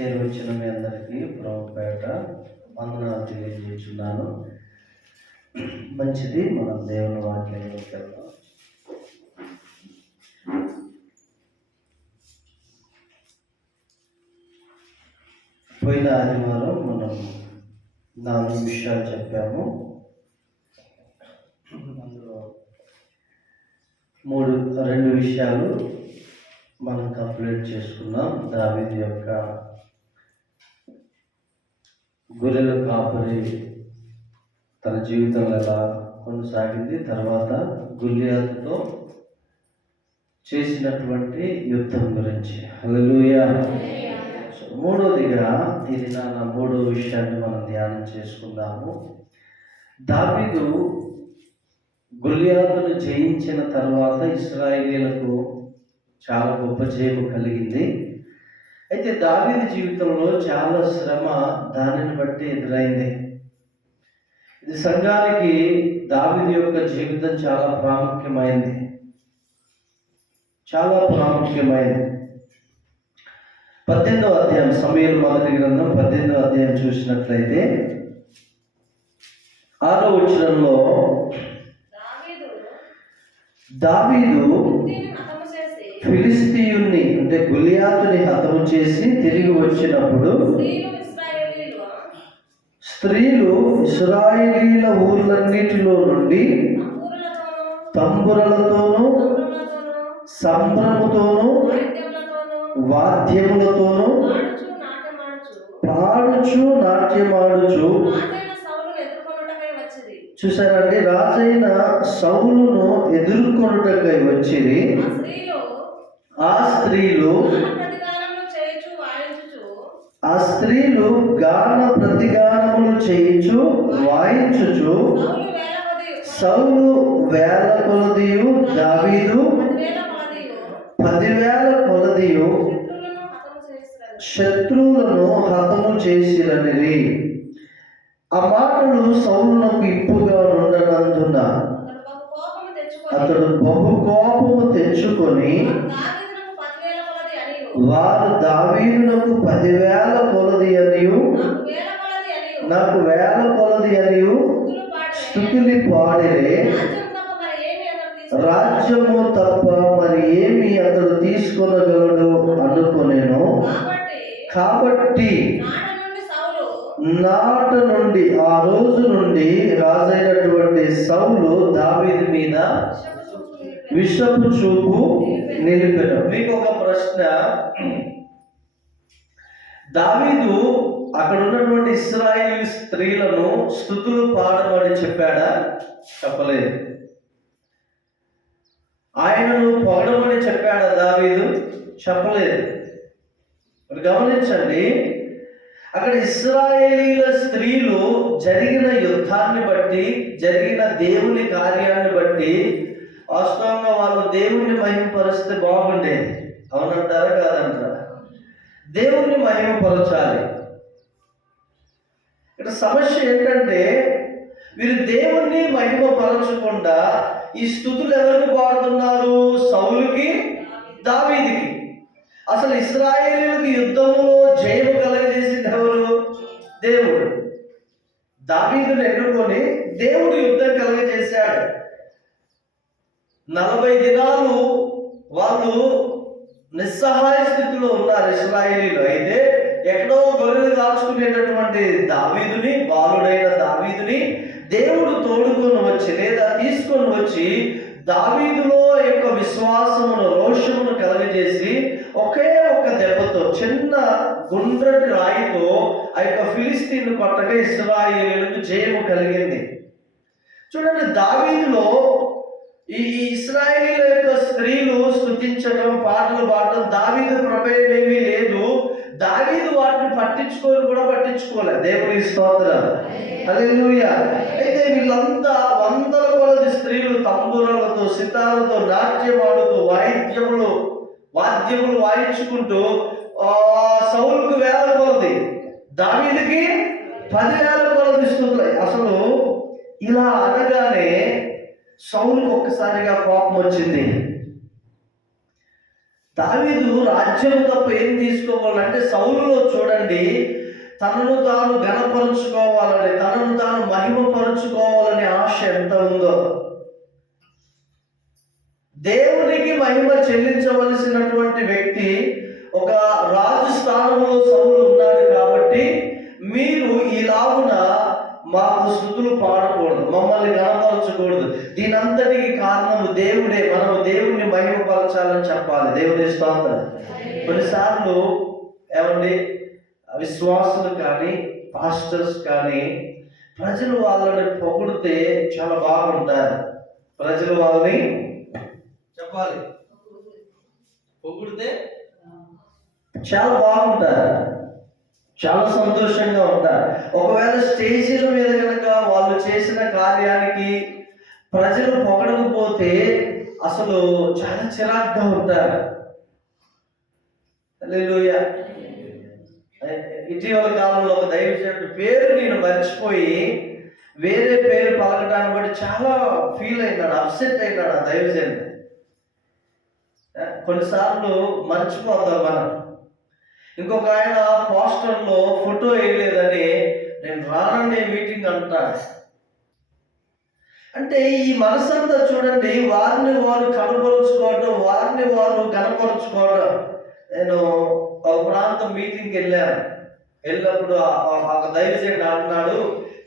చేరువచ్చిన మీ అందరికీ ప్రభుపేట వందనాలు తెలియజేస్తున్నాను. మంచిది, మనం దేవుని వాక్యంలోకి వెళ్దాం. పోయిన ఆదివారం మనం 4 విషయాలు చెప్పాము. అందులో 2 విషయాలు మనం కంప్లీట్ చేసుకున్నాం. దావీదు యొక్క గొర్రెల కాపరి తన జీవితంలో ఎలా కొనసాగింది, తర్వాత గొల్లియాతుతో చేసినటువంటి యుద్ధం గురించి. హల్లెలూయా. మూడోదిగా ఇది నా 3వ విషయాన్ని మనం ధ్యానం చేసుకుందాము. దావీదు గొల్లియాతును జయించిన తర్వాత ఇశ్రాయేలీయులకు చాలా గొప్ప జయము కలిగింది. అయితే దావీదు జీవితంలో చాలా శ్రమ దానిని బట్టి ఎదురైంది. ఇది సంఘానికి దావీదు యొక్క జీవితం చాలా ప్రాముఖ్యమైంది. 18వ అధ్యాయం, సమూయేలు మొదటి గ్రంథం 18వ అధ్యాయం చూసినట్లయితే 6వ వచనంలో దావీదు ఫిలిష్తీయుణ్ణి అంటే గొల్లియాతుని హతము చేసి తిరిగి వచ్చినప్పుడు స్త్రీలు ఇశ్రాయేలీయుల ఊర్లన్నిటిలో నుండి తంబురలతోనూ సంభ్రమతోనూ వాద్యములతోనూ పాడుచు నాట్యమాడుచు, చూసారండి, రాజైన సౌలును ఎదుర్కొనుటకై వచ్చిరి. ఆ స్త్రీలు గాన ప్రతిగానములు చేయుచు వాయించుచు, సౌలు వేల కొలదియు దావీదు 10,000 కొలదియు శత్రువులను హతము చేసిరనిరి. ఆ మాటలు సౌలునకు ఇంపుగా ఉండనందున అతడు బహు కోపము తెచ్చుకొని వారు దావీదునకు 10,000 కొలది అనియు నాకు 1,000 కొలది అనియు స్తుతులు పాడిరే. రాజ్యము తప్ప మరి ఏమి అతడు తీసుకొనగలడు అనుకొనెను. కాబట్టి నాట నుండి, ఆ రోజు నుండి రాజైనటువంటి సౌలు దావీదు మీద విషపు చూపు నిలిపెను. మీకు ఒక ప్రశ్న, దావీదు అక్కడ ఉన్నటువంటి ఇశ్రాయేలు స్త్రీలను స్తుతులు పాడమని చెప్పాడా? చెప్పలేదు. ఆయనను పొగడమని చెప్పాడా దావీదు? చెప్పలేదు. మరి గమనించండి, అక్కడ ఇశ్రాయేలీల స్త్రీలు జరిగిన యుద్ధాన్ని బట్టి, జరిగిన దేవుని కార్యాన్ని బట్టి వాస్తవంగా వాళ్ళు దేవుణ్ణి మహిమపరిస్తే బాగుండేది. అవునంటారా కాదంటారా? దేవుణ్ణి మహిమపరచాలి. ఇక్కడ సమస్య ఏంటంటే, వీరు దేవుణ్ణి మహిమపరచకుండా ఈ స్తుతులు ఎవరికి పాడుతున్నారు? సౌలుకి, దావీదుకి. అసలు ఇశ్రాయేలీయులకు యుద్ధంలో జయము కలగజేసింది ఎవరు? దేవుడు. దావీదును ఎన్నుకొని దేవుడు యుద్ధం కలగజేశాడు. 40 దినాలు వాళ్ళు నిస్సహాయ స్థితిలో ఉన్నారు ఇశ్రాయేలీయులు. అయితే ఎక్కడో గొర్రెలు కాచుకునేటటువంటి దావీదుని, బాలుడైన దావీదుని దేవుడు తోడుకొని వచ్చి లేదా తీసుకొని వచ్చి దావీదులో యొక్క విశ్వాసమును, రోషమును కలగజేసి ఒకే ఒక్క దెబ్బతో, చిన్న గుండ్రటి రాయితో ఆ యొక్క ఫిలిష్తీయులను కొట్టగా ఇశ్రాయేలీయులకు జయము కలిగింది. చూడండి, దావీదులో ఈ ఇశ్రాయేలీయుల యొక్క స్త్రీలు స్తుతించడం, పాటలు పాడటం దావీదు ప్రమేయం ఏమీ లేదు. దావీదు వాటిని పట్టించుకోలే. దేవుని స్తోత్రం, హల్లెలూయా. అయితే వీళ్ళంతా 100 కొలది స్త్రీలు తంబురలతో, సితారతో, నాట్యమాడుతూ, వాద్యములు వాయించుకుంటూ సౌలుకు 1,000 కొలది, దావీదుకి 10,000 కొలది స్తుతులు. అసలు ఇలా అనగానే సౌలుకు ఒక్కసారిగా కోపం వచ్చింది. దావీదు రాజ్యం తప్ప ఏం తీసుకోవాలంటే సౌలులో చూడండి, తనను తాను ఘనపరుచుకోవాలని, తనను తాను మహిమపరుచుకోవాలనే ఆశ ఎంత ఉందో. దేవునికి మహిమ చెల్లించవలసినటువంటి వ్యక్తి ఒక రాజు స్థానంలో సౌలు ఉన్నాడు కాబట్టి, మీరు ఈలాగున మాకు స్తుతులు పాడకూడదు, మమ్మల్ని గణపరచకూడదు, దీనంతటికి కారణము దేవుడే, మనము దేవుణ్ణి మహిమపరచాలని చెప్పాలి. దేవుని స్తోత్రం. కొన్నిసార్లు ఏమండి, విశ్వాసులు కానీ పాస్టర్స్ కానీ ప్రజలు వాళ్ళని పొగిడితే చాలా బాగుంటారు. ప్రజలు వాళ్ళని చెప్పాలి, పొగిడితే చాలా బాగుంటారు, చాలా సంతోషంగా ఉంటారు. ఒకవేళ స్టేజీల మీద కనుక వాళ్ళు చేసిన కార్యానికి ప్రజలు పొగడకపోతే అసలు చాలా చిరాగ్గా ఉంటారు. హల్లెలూయా. ఇటీవల కాలంలో ఒక దైవజనుడి పేరు నేను మర్చిపోయి వేరే పేరు పలకటాన్ని బట్టి చాలా ఫీల్ అయినాడు, అప్సెట్ అయినాడు ఆ దైవజనుడు. కొన్నిసార్లు మర్చిపోతాం మనం. ఇంకొక ఆయన పోస్టర్లో ఫోటో వేయలేదని నేను రానండి మీటింగ్ అంటాడు. అంటే ఈ మనసంతా చూడండి, వారిని వారు కనపరుచుకోవడం, వారిని వారు కనపరుచుకోవడం. నేను ఒక ప్రాంతం మీటింగ్కి వెళ్ళినప్పుడు ఒక దైవజనుడు అంటున్నాడు,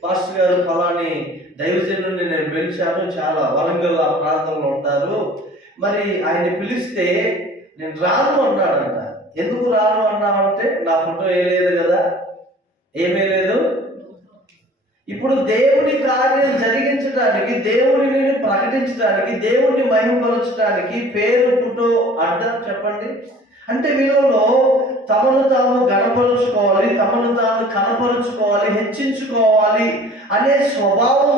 పాస్టర్ గారు ఫలాని దైవజనుడిని నేను పిలిచాను, చాలా వరంగల్ ఆ ప్రాంతంలో ఉంటారు, మరి ఆయన్ని పిలిస్తే నేను రాను అన్నాడంట. ఎందుకు రాను అన్నామంటే నా ఫోటో వేయలేదు కదా. ఏమీ లేదు. ఇప్పుడు దేవుని కార్యం జరిగించడానికి, దేవుడిని ప్రకటించడానికి, దేవుడిని మహిమపరచడానికి పేరు ఫోటో అడ్డం చెప్పండి. అంటే వీళ్ళలో తమను తాము గణపరుచుకోవాలి, తమను తాము కనపరుచుకోవాలి, హెచ్చించుకోవాలి అనే స్వభావం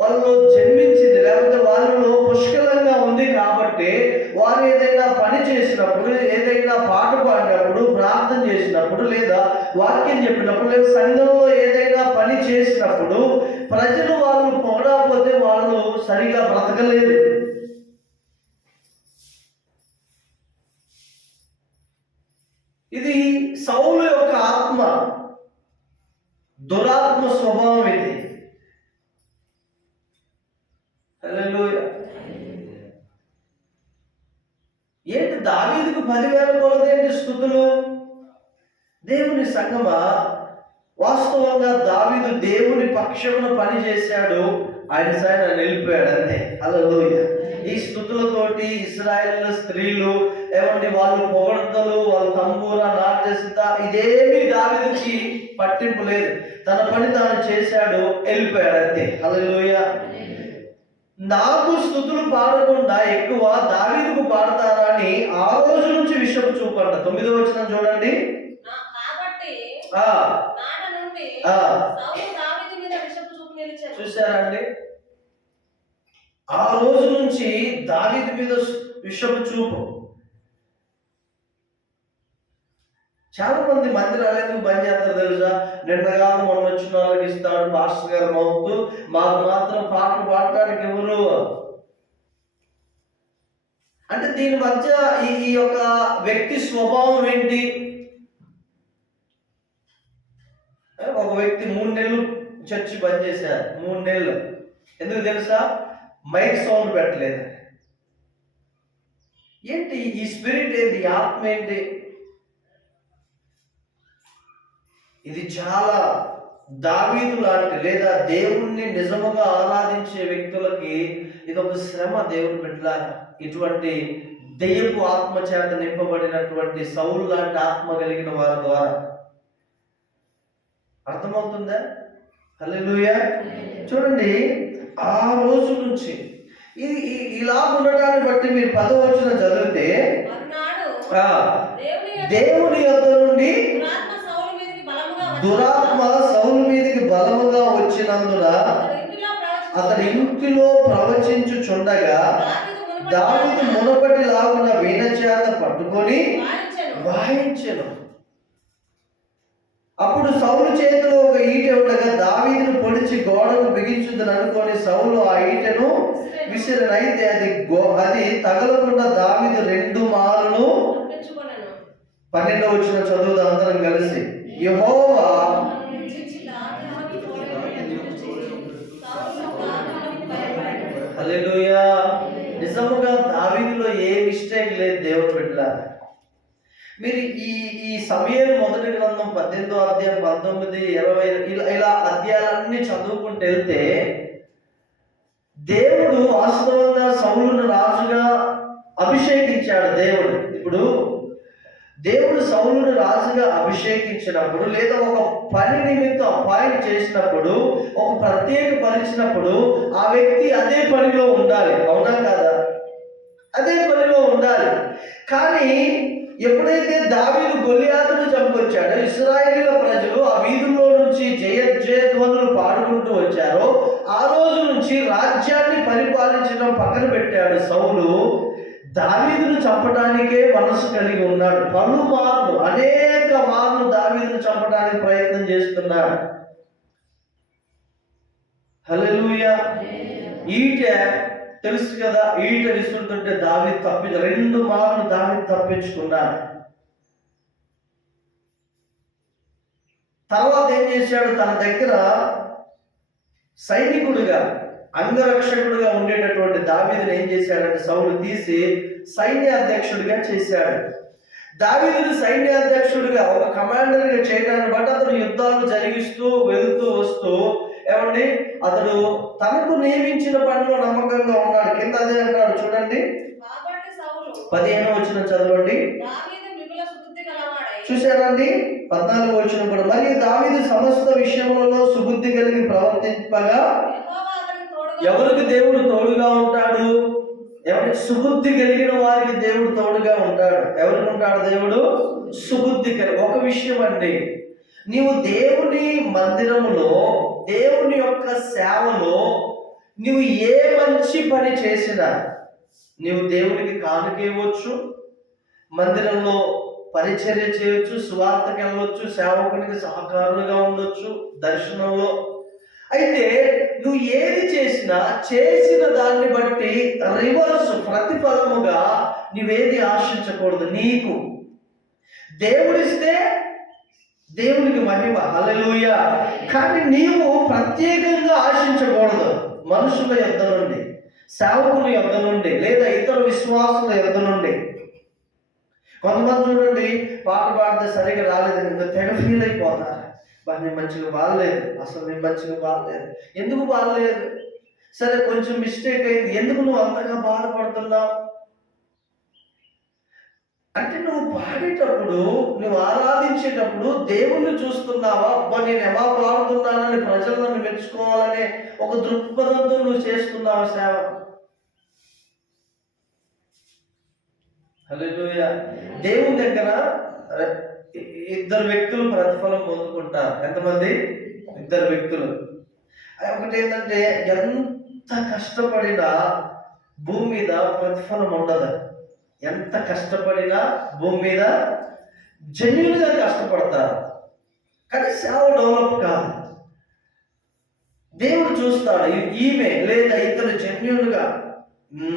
వాళ్ళలో జన్మించింది, లేకపోతే వాళ్ళలో పుష్కలంగా ఉంది. కాబట్టి వారు ఏదైనా పని చేసినప్పుడు, ఏదైనా పాట పాడినప్పుడు, ప్రార్థన చేసినప్పుడు, లేదా వాక్యం చెప్పినప్పుడు, లేదా సంఘంలో ఏదైనా పని చేసినప్పుడు ప్రజలు వాళ్ళు పొగడకపోతే వాళ్ళు సరిగా బ్రతకలేదు. ఇది సౌలు యొక్క ఆత్మ, దురాత్మ స్వభావం ఇది. హల్లెలూయా. ఏంటి దావీదుకు 10,000 కొలదేంటి స్తుతులు? దేవుని సంగమా, వాస్తవంగా దావీదు దేవుని పక్షమున పని చేశాడు, ఆయన సైన నిలిపాడు అంతే. హల్లెలూయా. ఈ స్తుతులతోటి ఇశ్రాయేలు స్త్రీలు ఏమండి, వాళ్ళు పొగడ్తలు, వాళ్ళు తంబూర నాట్యసిత, ఇదేమి దావీదుకి పట్టింపు లేదు. తన పని తాను చేశాడు, వెళ్ళిపోయాడు అంతే. హల్లెలూయా. నాకు స్తుతులు పాడకుండా ఎక్కువ దావీదుకు పాడతారా అని ఆ రోజు నుంచి విషపు చూపంట. 9వ వచనం చూడండి. చూసారండి, ఆ రోజు నుంచి దావీదు మీద విషపు చూపు. చాలా మంది మందిరాలు ఎందుకు బంద్ చేస్తారు తెలుసా? నిన్నగా మనం వచ్చిన వాళ్ళకి ఇస్తాడు పాస్టర్ గారు మౌతు, మాకు మాత్రం పాటలు పాడటానికి ఎవరు అంటే. దీని మధ్య ఈ యొక్క వ్యక్తి స్వభావం ఏంటి? ఒక వ్యక్తి 3 నెలలు చర్చి బంద్ చేశారు. 3 నెలలు ఎందుకు తెలుసా? మైక్ సౌండ్ పెట్టలేదు. ఏంటి ఈ స్పిరిట్ ఏంటి, ఈ ఆత్మ ఏంటి? ఇది చాలా దావీదు లాంటి, లేదా దేవుణ్ణి నిజముగా ఆరాధించే వ్యక్తులకి ఇది ఒక శ్రమ. దేవుని బిడ్డలారా, ఇటువంటి దెయ్యపు ఆత్మ చేత నింపబడినటువంటి సౌలు లాంటి ఆత్మ కలిగిన వారి ద్వారా. అర్థమవుతుందా? హల్లెలూయా. చూడండి, ఆ రోజు నుంచి ఇది ఇలా ఉండటాన్ని బట్టి మీరు 10వ వచనం చదివితే, దేవుని యొద్ద నుండి దురాత్మ సౌలు మీదకి బలముగా వచ్చినందున అతడి ఇంటిలో ప్రవచించుచుండగా దావీదు మునపటి లాగున వీణ చేత పట్టుకొని వాయించెను. అప్పుడు సౌలు చేతిలో ఒక ఈటె ఉండగా దావీదును పొడిచి గోడకు బిగించుదని అనుకొని సౌలు ఆ ఈటెను విసిరినైతే అది తగలకుండా దావీదు 2 మారులు 12వ వచనం చదువుదాం అందరం కలిసి. యెహోవా హల్లెలూయా. నిజముగా దావీదులో ఏ మిస్టేక్ లేదు దేవుని బిడ్డలారా. మీరు ఈ ఈ సమూయేలు మొదటి గ్రంథం 18వ అధ్యాయం 19, 20 ఇలా అధ్యాయాలన్నీ చదువుకుంటూ వెళ్తే దేవుడు వాస్తవంగా సౌలును రాజుగా అభిషేకించాడు. ఇప్పుడు దేవుడు సౌలును రాజుగా అభిషేకించినప్పుడు లేదా ఒక పని నిమిత్తం అపాయింట్ చేసినప్పుడు, ఒక ప్రత్యేకపరిచినప్పుడు ఆ వ్యక్తి అదే పనిలో ఉండాలి. అవునా కాదా? అదే పనిలో ఉండాలి. కానీ ఎప్పుడైతే దావీదు గొలియాతును చంపొచ్చాడో ఇశ్రాయేలీల ప్రజలు ఆ వీధుల్లో నుంచి జయధ్వనులు పాడుకుంటూ వచ్చారో ఆ రోజు నుంచి రాజ్యాన్ని పరిపాలించడం పక్కన పెట్టాడు సౌలు. దావీదును చంపడానికే మనసు కలిగి ఉన్నాడు. పలుమార్లు అనేక మార్లు దావీదును చంపడానికి ప్రయత్నం చేస్తున్నాడు. హల్లెలూయా. ఈటె తెలుసు కదా, ఈటె విసురుతుంటే దావీదు 2 మార్లు దావీదు తప్పించుకున్నాడు. తర్వాత ఏం చేశాడు? తన దగ్గర సైనికుడిగా అంగరక్షకుడిగా ఉండేటటువంటి దావీదుని ఏం చేశాడంటే సౌలు తీసి సైన్యాధ్యక్షుడిగా చేశాడు. దావీదుని సైన్యాధ్యక్షుడిగా ఒక కమాండర్గా చేయడాన్ని బట్టి అతడు యుద్ధాలు జరిగిస్తూ వెళుతూ వస్తూ అతడు తనకు నియమించిన పనిలో నమ్మకంగా ఉన్నాడు. కింద అదే అంటాడు చూడండి, 15వ వచనం చదవండి. చూశారండి 14వ వచనం కూడా. మరియు దావీదు సమస్త విషయములలో సుబుద్ధి కలిగి ప్రవర్తింపగా ఎవరికి దేవుడు తోడుగా ఉంటాడు? సుబుద్ధి కలిగిన వారికి దేవుడు తోడుగా ఉంటాడు. ఎవరికి ఉంటాడు దేవుడు? సుబుద్ధి కలిగి. ఒక విషయం అండి, నీవు దేవుని మందిరములో దేవుని యొక్క సేవలో నీవు ఏ మంచి పని చేసినా, నీవు దేవునికి కానుకేయవచ్చు, మందిరంలో పరిచర్య చేయొచ్చు, సువార్తకి వెళ్ళవచ్చు, సేవకునికి సహకారులుగా ఉండొచ్చు, దర్శనంలో. అయితే నువ్వు ఏది చేసినా చేసిన దాన్ని బట్టి రివర్స్ ప్రతిఫలముగా నువ్వేది ఆశించకూడదు. నీకు దేవుడిస్తే దేవునికి మహిమ, హల్లెలూయా. కానీ నీవు ప్రత్యేకంగా ఆశించకూడదు. మనుషుల యొద్ద నుండి, సేవకుల యొద్ద నుండి, లేదా ఇతర విశ్వాసుల యొద్ద నుండి. కొంతమంది చూడండి, పాట పాడితే సరిగా రాలేదు తెగ ఫీల్ అయిపోతారు. నేను మంచిగా బాగలేదు, అసలు నేను మంచిగా బాగలేదు. ఎందుకు బాగలేదు? సరే కొంచెం మిస్టేక్ అయింది, ఎందుకు నువ్వు అంతగా బాధపడుతున్నావు అంటే, నువ్వు పాడేటప్పుడు, నువ్వు ఆరాధించేటప్పుడు దేవుణ్ణి చూస్తున్నావా? నేను ఎలా పాడుతున్నానని ప్రజలు నన్ను మెచ్చుకోవాలనే ఒక దృక్పథంతో నువ్వు చేస్తున్నావా సేవ? హల్లెలూయా. దేవుని దగ్గర 2 వ్యక్తులు ప్రతిఫలం పొందుకుంటారు. ఎంతమంది? 2 వ్యక్తులు. ఒకటి ఏంటంటే, ఎంత కష్టపడినా భూమి మీద ప్రతిఫలం ఉండదు. ఎంత కష్టపడినా భూమి మీద జెన్యూన్గా కష్టపడతారు, కానీ సేవ డెవలప్ కాదు. దేవుడు చూస్తాడు, ఈమె లేదా ఇతను జెన్యూన్గా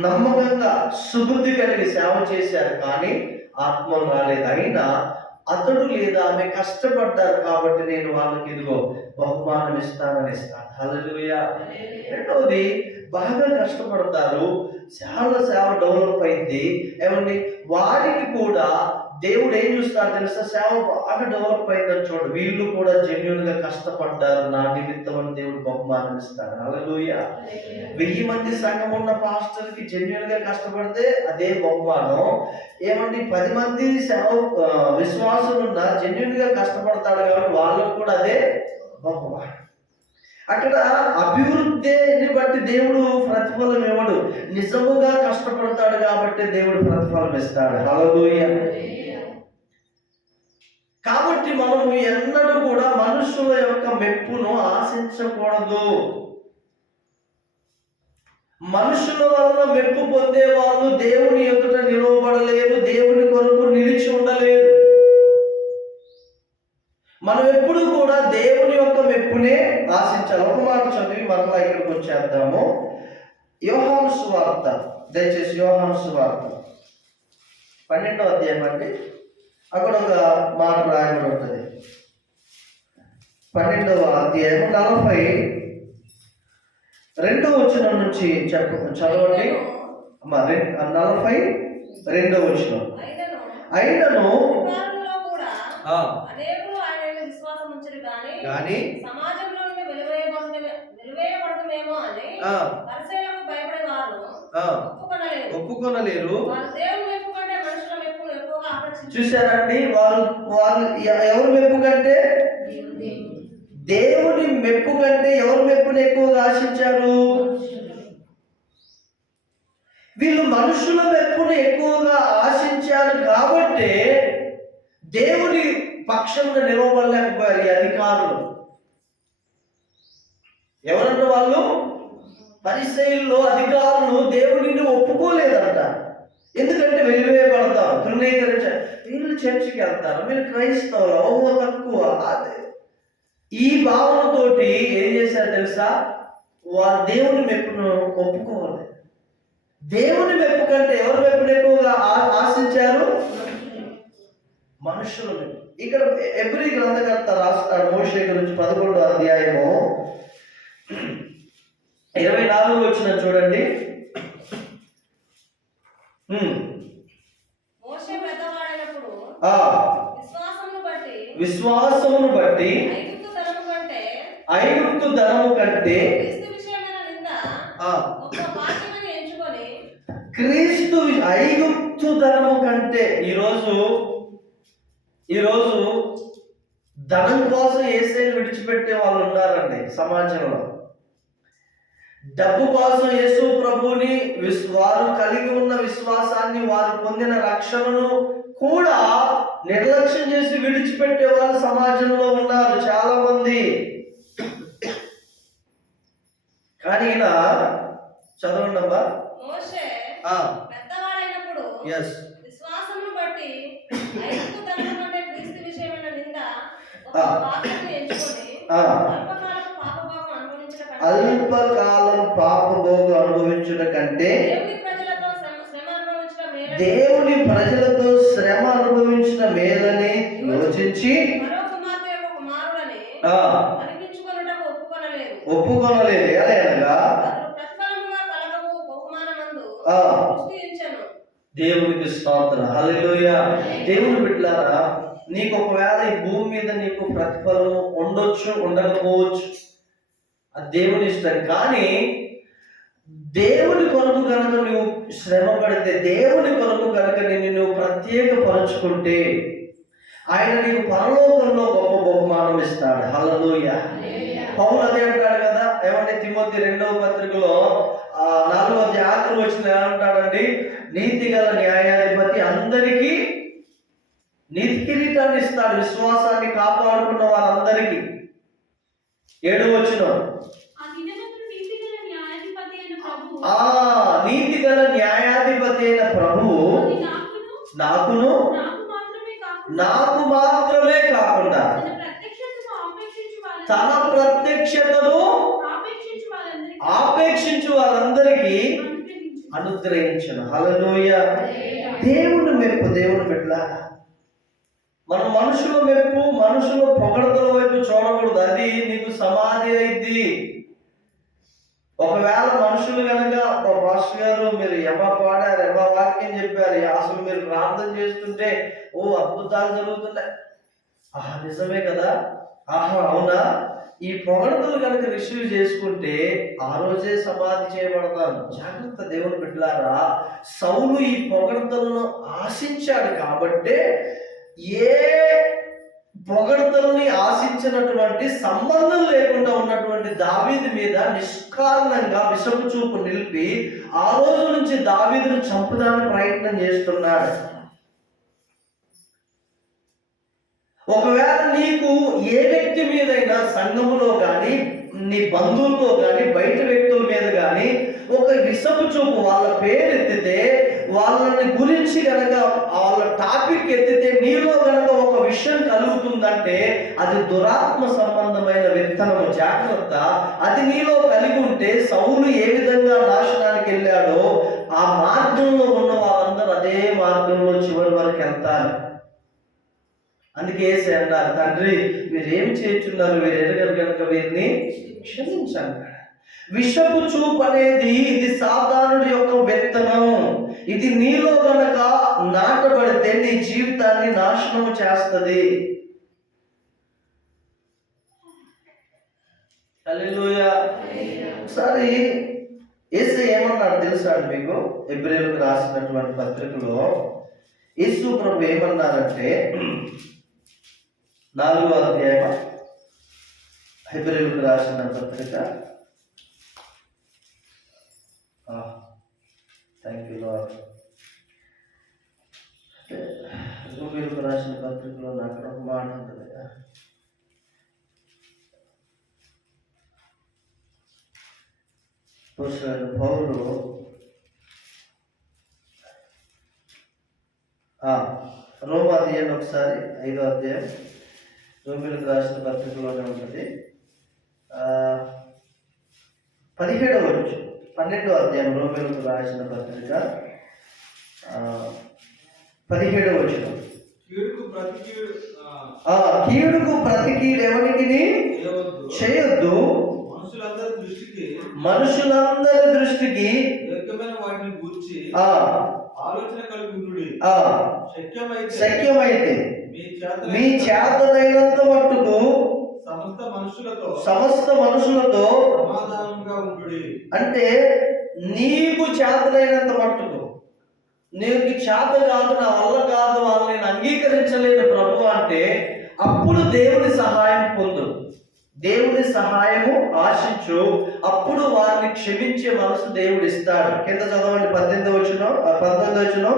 నమ్మకంగా సుబుద్ధి కలిగి సేవ చేశారు, కానీ ఆత్మలు రాలేదు. అయినా అతడు లేదా ఆమె కష్టపడ్డారు కాబట్టి నేను వాళ్ళకి ఇదిగో బహుమానం ఇస్తానని ఇస్తాను. హల్లెలూయా. రెండవది, బాగా కష్టపడతారు, చాలా సేవ డెవలప్ అయింది. ఏమండి, వారికి కూడా దేవుడు ఏం చూస్తారు తెలుసా? సేవ బాగా డెవలప్ అయిందని చూడండి, వీళ్ళు కూడా జెన్యూన్ గా కష్టపడ్డారు, నా నిమిత్తం అని దేవుడు బహుమానం ఇస్తాడు. హల్లెలూయా. 1000 మంది సంఘం ఉన్న పాస్టర్ కి జెన్యూన్ గా కష్టపడితే అదే బహుమానం. ఏమండి, 10 మంది విశ్వాసులు ఉన్న జెన్యూన్ గా కష్టపడతాడు కాబట్టి వాళ్ళకు కూడా అదే బహుమానం. అక్కడ అభివృద్ధిని బట్టి దేవుడు ప్రతిఫలం ఇవ్వడు, నిజముగా కష్టపడతాడు కాబట్టి దేవుడు ప్రతిఫలం ఇస్తాడు. హల్లెలూయా. కాబట్టి మనము ఎన్నడూ కూడా మనుషుల యొక్క మెప్పును ఆశించకూడదు. మనుషుల వలన మెప్పు పొందే వాళ్ళు దేవుని ఎదుట నిలవబడలేరు, దేవుని కొరకు నిలిచి ఉండలేరు. మనం ఎప్పుడు కూడా దేవుని యొక్క మెప్పునే ఆశించాలి. ఒక మాట చదివి మరలా ఇక్కడికి వచ్చేద్దాము. యోహాను సువార్త, దయచేసి యోహాను సువార్త 12వ అధ్యాయం అండి. అక్కడ ఒక మాట రాయబడి ఉంటుంది. 12వ అధ్యాయం 42వ వచనం నుంచి చదవండి అమ్మా. 42వ వచనం. అయినను కానీ ఒప్పుకొనలేరు. చూశారండి, వారు ఎవరు మెప్పు కంటే, దేవుని మెప్పు కంటే ఎవరు మెప్పును ఎక్కువగా ఆశించారు? వీళ్ళు మనుషుల మెప్పును ఎక్కువగా ఆశించారు కాబట్టి దేవుని పక్షంగా నిలవలేకపోయారు ఈ అధికారులు. ఎవరంటే వాళ్ళు పరిసయ్యుల్లో అధికారులు దేవుడిని ఒప్పుకోలేదంట. ఎందుకంటే వెలివేయబడతారు, తృణీకరించారు. వీళ్ళు చర్చికి వెళ్తారు, మీరు క్రైస్తవులు, ఓహో తక్కువ. అదే ఈ భావనతోటి ఏం చేశారు తెలుసా? వారు దేవుని మెప్పును ఒప్పుకోవాలి. దేవుని మెప్పు కంటే ఎవరి మెప్పును ఎక్కువగా ఆశించారు? మనుషుల మెప్పు. ఇక్కడ ఎబ్రీ గ్రంథకర్త రాస్తాడు మోషే గురించి 11వ అధ్యాయము 24వ వచనం చూడండి. విశ్వాసమును బట్టి ఐగుప్తు ధనము కంటే క్రీస్తు ఐగుప్తు ధనము కంటే ఈరోజు ధనం కోసం యేసుని విడిచిపెట్టే వాళ్ళు ఉన్నారండి సమాజంలో. డబ్బు కోసం యేసు ప్రభుని వారు కలిగి ఉన్న విశ్వాసాన్ని, వారు పొందిన రక్షణను కూడా నిర్లక్ష్యం చేసి విడిచిపెట్టే వాళ్ళు సమాజంలో ఉన్నారు చాలా మంది. కానీ ఈయన చదవండి అమ్మా. అల్పకాలం పాపభోగం అనుభవించుట కంటే దేవుని ప్రజలతో శ్రమ అనుభవించిన మేలని యోచించి ఒప్పుకొనలేదు. అదేనగా దేవునికి స్తోత్రం, హల్లెలూయా. దేవుని బిడ్డలారా, నీకు ఒకవేళ ఈ భూమి మీద నీకు ప్రతిఫలం ఉండొచ్చు, ఉండకపోవచ్చు, అది దేవుని ఇష్టం. కానీ దేవుని కొరకు కనుక నువ్వు శ్రమ పడితే, దేవుని కొరకు కనుక నువ్వు ప్రత్యేకపరుచుకుంటే ఆయన నీకు పరలోకంలో గొప్ప బహుమానం ఇస్తాడు. హల్లెలూయా. పౌలు అదే అంటాడు కదా, ఏమంటే తిమోతి 2వ పత్రికలో 4వ అధ్యాయం ఆఖరి వచనం ఏమంటాడండి? నీతి గల న్యాయాధిపతి అందరికీ నీతి కిరీటాన్ని ఇస్తాడు, విశ్వాసాన్ని కాపాడుకున్న వారందరికీ. 7వ వచనం, నీతి గల న్యాయాధిపతి అయిన ప్రభువు నాకు మాత్రమే కాకుండా తన ప్రత్యక్షతను ఆపేక్షించు వారందరికీ అనుగ్రహించను. హల్లెలూయా. దేవుని మెప్పు, దేవుని బిడ్డలారా, మనం మనుషుల మెప్పు, మనుషుల పొగడతల వైపు చూడకూడదు. అది నీకు సమాధి అయింది. ఒకవేళ మనుషులు కనుక పాస్టర్ గారు మీరు ఎమ్మా పాడారు, ఎమ్మా వాక్యం చెప్పారు, అసలు మీరు ప్రార్థన చేస్తుంటే ఓ అద్భుతాలు జరుగుతున్నాయి, నిజమే కదా, అవునా, ఈ పొగడతలు కనుక రిసీవ్ చేసుకుంటే ఆ రోజే సమాధి చేయబడతాను. జాగ్రత్త దేవుని బిడ్డలారా. సౌలు ఈ పొగడతలను ఆశించాడు కాబట్టే ఏ పొగడతల్ని ఆశించినటువంటి, సంబంధం లేకుండా ఉన్నటువంటి దావీదు మీద నిష్కారణంగా విషపు చూపు నిలిపి ఆ రోజు నుంచి దావీదును చంపుదానికి ప్రయత్నం చేస్తున్నాడు. ఒకవేళ నీకు ఏ వ్యక్తి మీదైనా సంఘములో కానీ, నీ బంధువులతో కానీ, బయట వ్యక్తుల మీద కానీ ఒక విషపు చూపు, వాళ్ళ పేరెత్తితే వాళ్ళని గురించి కనుక వాళ్ళ టాపిక్ ఎత్తితే నీలో కనుక ఒక విషయం కలుగుతుందంటే అది దురాత్మ సంబంధమైన విత్తనము. జాగ్రత్త. అది నీలో కలిగి ఉంటే సౌలు ఏ విధంగా నాశనానికి వెళ్ళాడో ఆ మార్గంలో ఉన్న వాళ్ళందరూ అదే మార్గంలో చివరి వరకు వెళ్తారు. అందుకే యేసు అన్నారు, తండ్రి వీరేమి చేస్తున్నారు, వీరు ఎరగరు కనుక వీరిని క్షమించండి. విషపు చూపు అనేది ఇది సాతానుడి యొక్క విత్తనం. ఇది నీలో గనక నాటబడితే నీ జీవితాన్ని నాశనం చేస్తుంది. హల్లెలూయా. ఒకసారి యేసు ఏమన్నాడు తెలుసా అండి మీకు? హెబ్రీయులకు రాసినటువంటి పత్రికలో యేసు ప్రభు ఏమన్నారంటే 4వ అధ్యాయం హెబ్రీయులకు రాసిన పత్రిక. Thank you lord. హెబ్రీయులకు రాసిన పత్రికలో నాకు ఒక మాట ఉంటుంది. పౌలు రోమా అధ్యాయం ఒకసారి 5వ అధ్యాయం రోమిలకు రాసిన పత్రికలోనే ఉంటుంది. 17వ వచనం 12వ అధ్యాయం రోమిలకు రాసిన పత్రిక 17వ వచనం. కీడుకు ప్రతి కీడు ఎవరికి చేయొద్దు, మనుషులందరి దృష్టికి వాటిని గూర్చి ఆలోచన కలిగి శక్యమైతే మీ చేతనైనంత మట్టుకు సమస్త మనుషులతో సమాధానంగా ఉండుడి. అంటే నీకు చేతనైనంత మట్టుకు, నీకు చేత కాదు, నా వల్ల కాదు, వాళ్ళని నేను అంగీకరించలేను ప్రభు అంటే అప్పుడు దేవుని సహాయం పొందు. దేవుని సహాయము ఆశించు. అప్పుడు వారిని క్షమించే మనసు దేవుడు ఇస్తాడు. కింద చదవండి 19వ వచనం.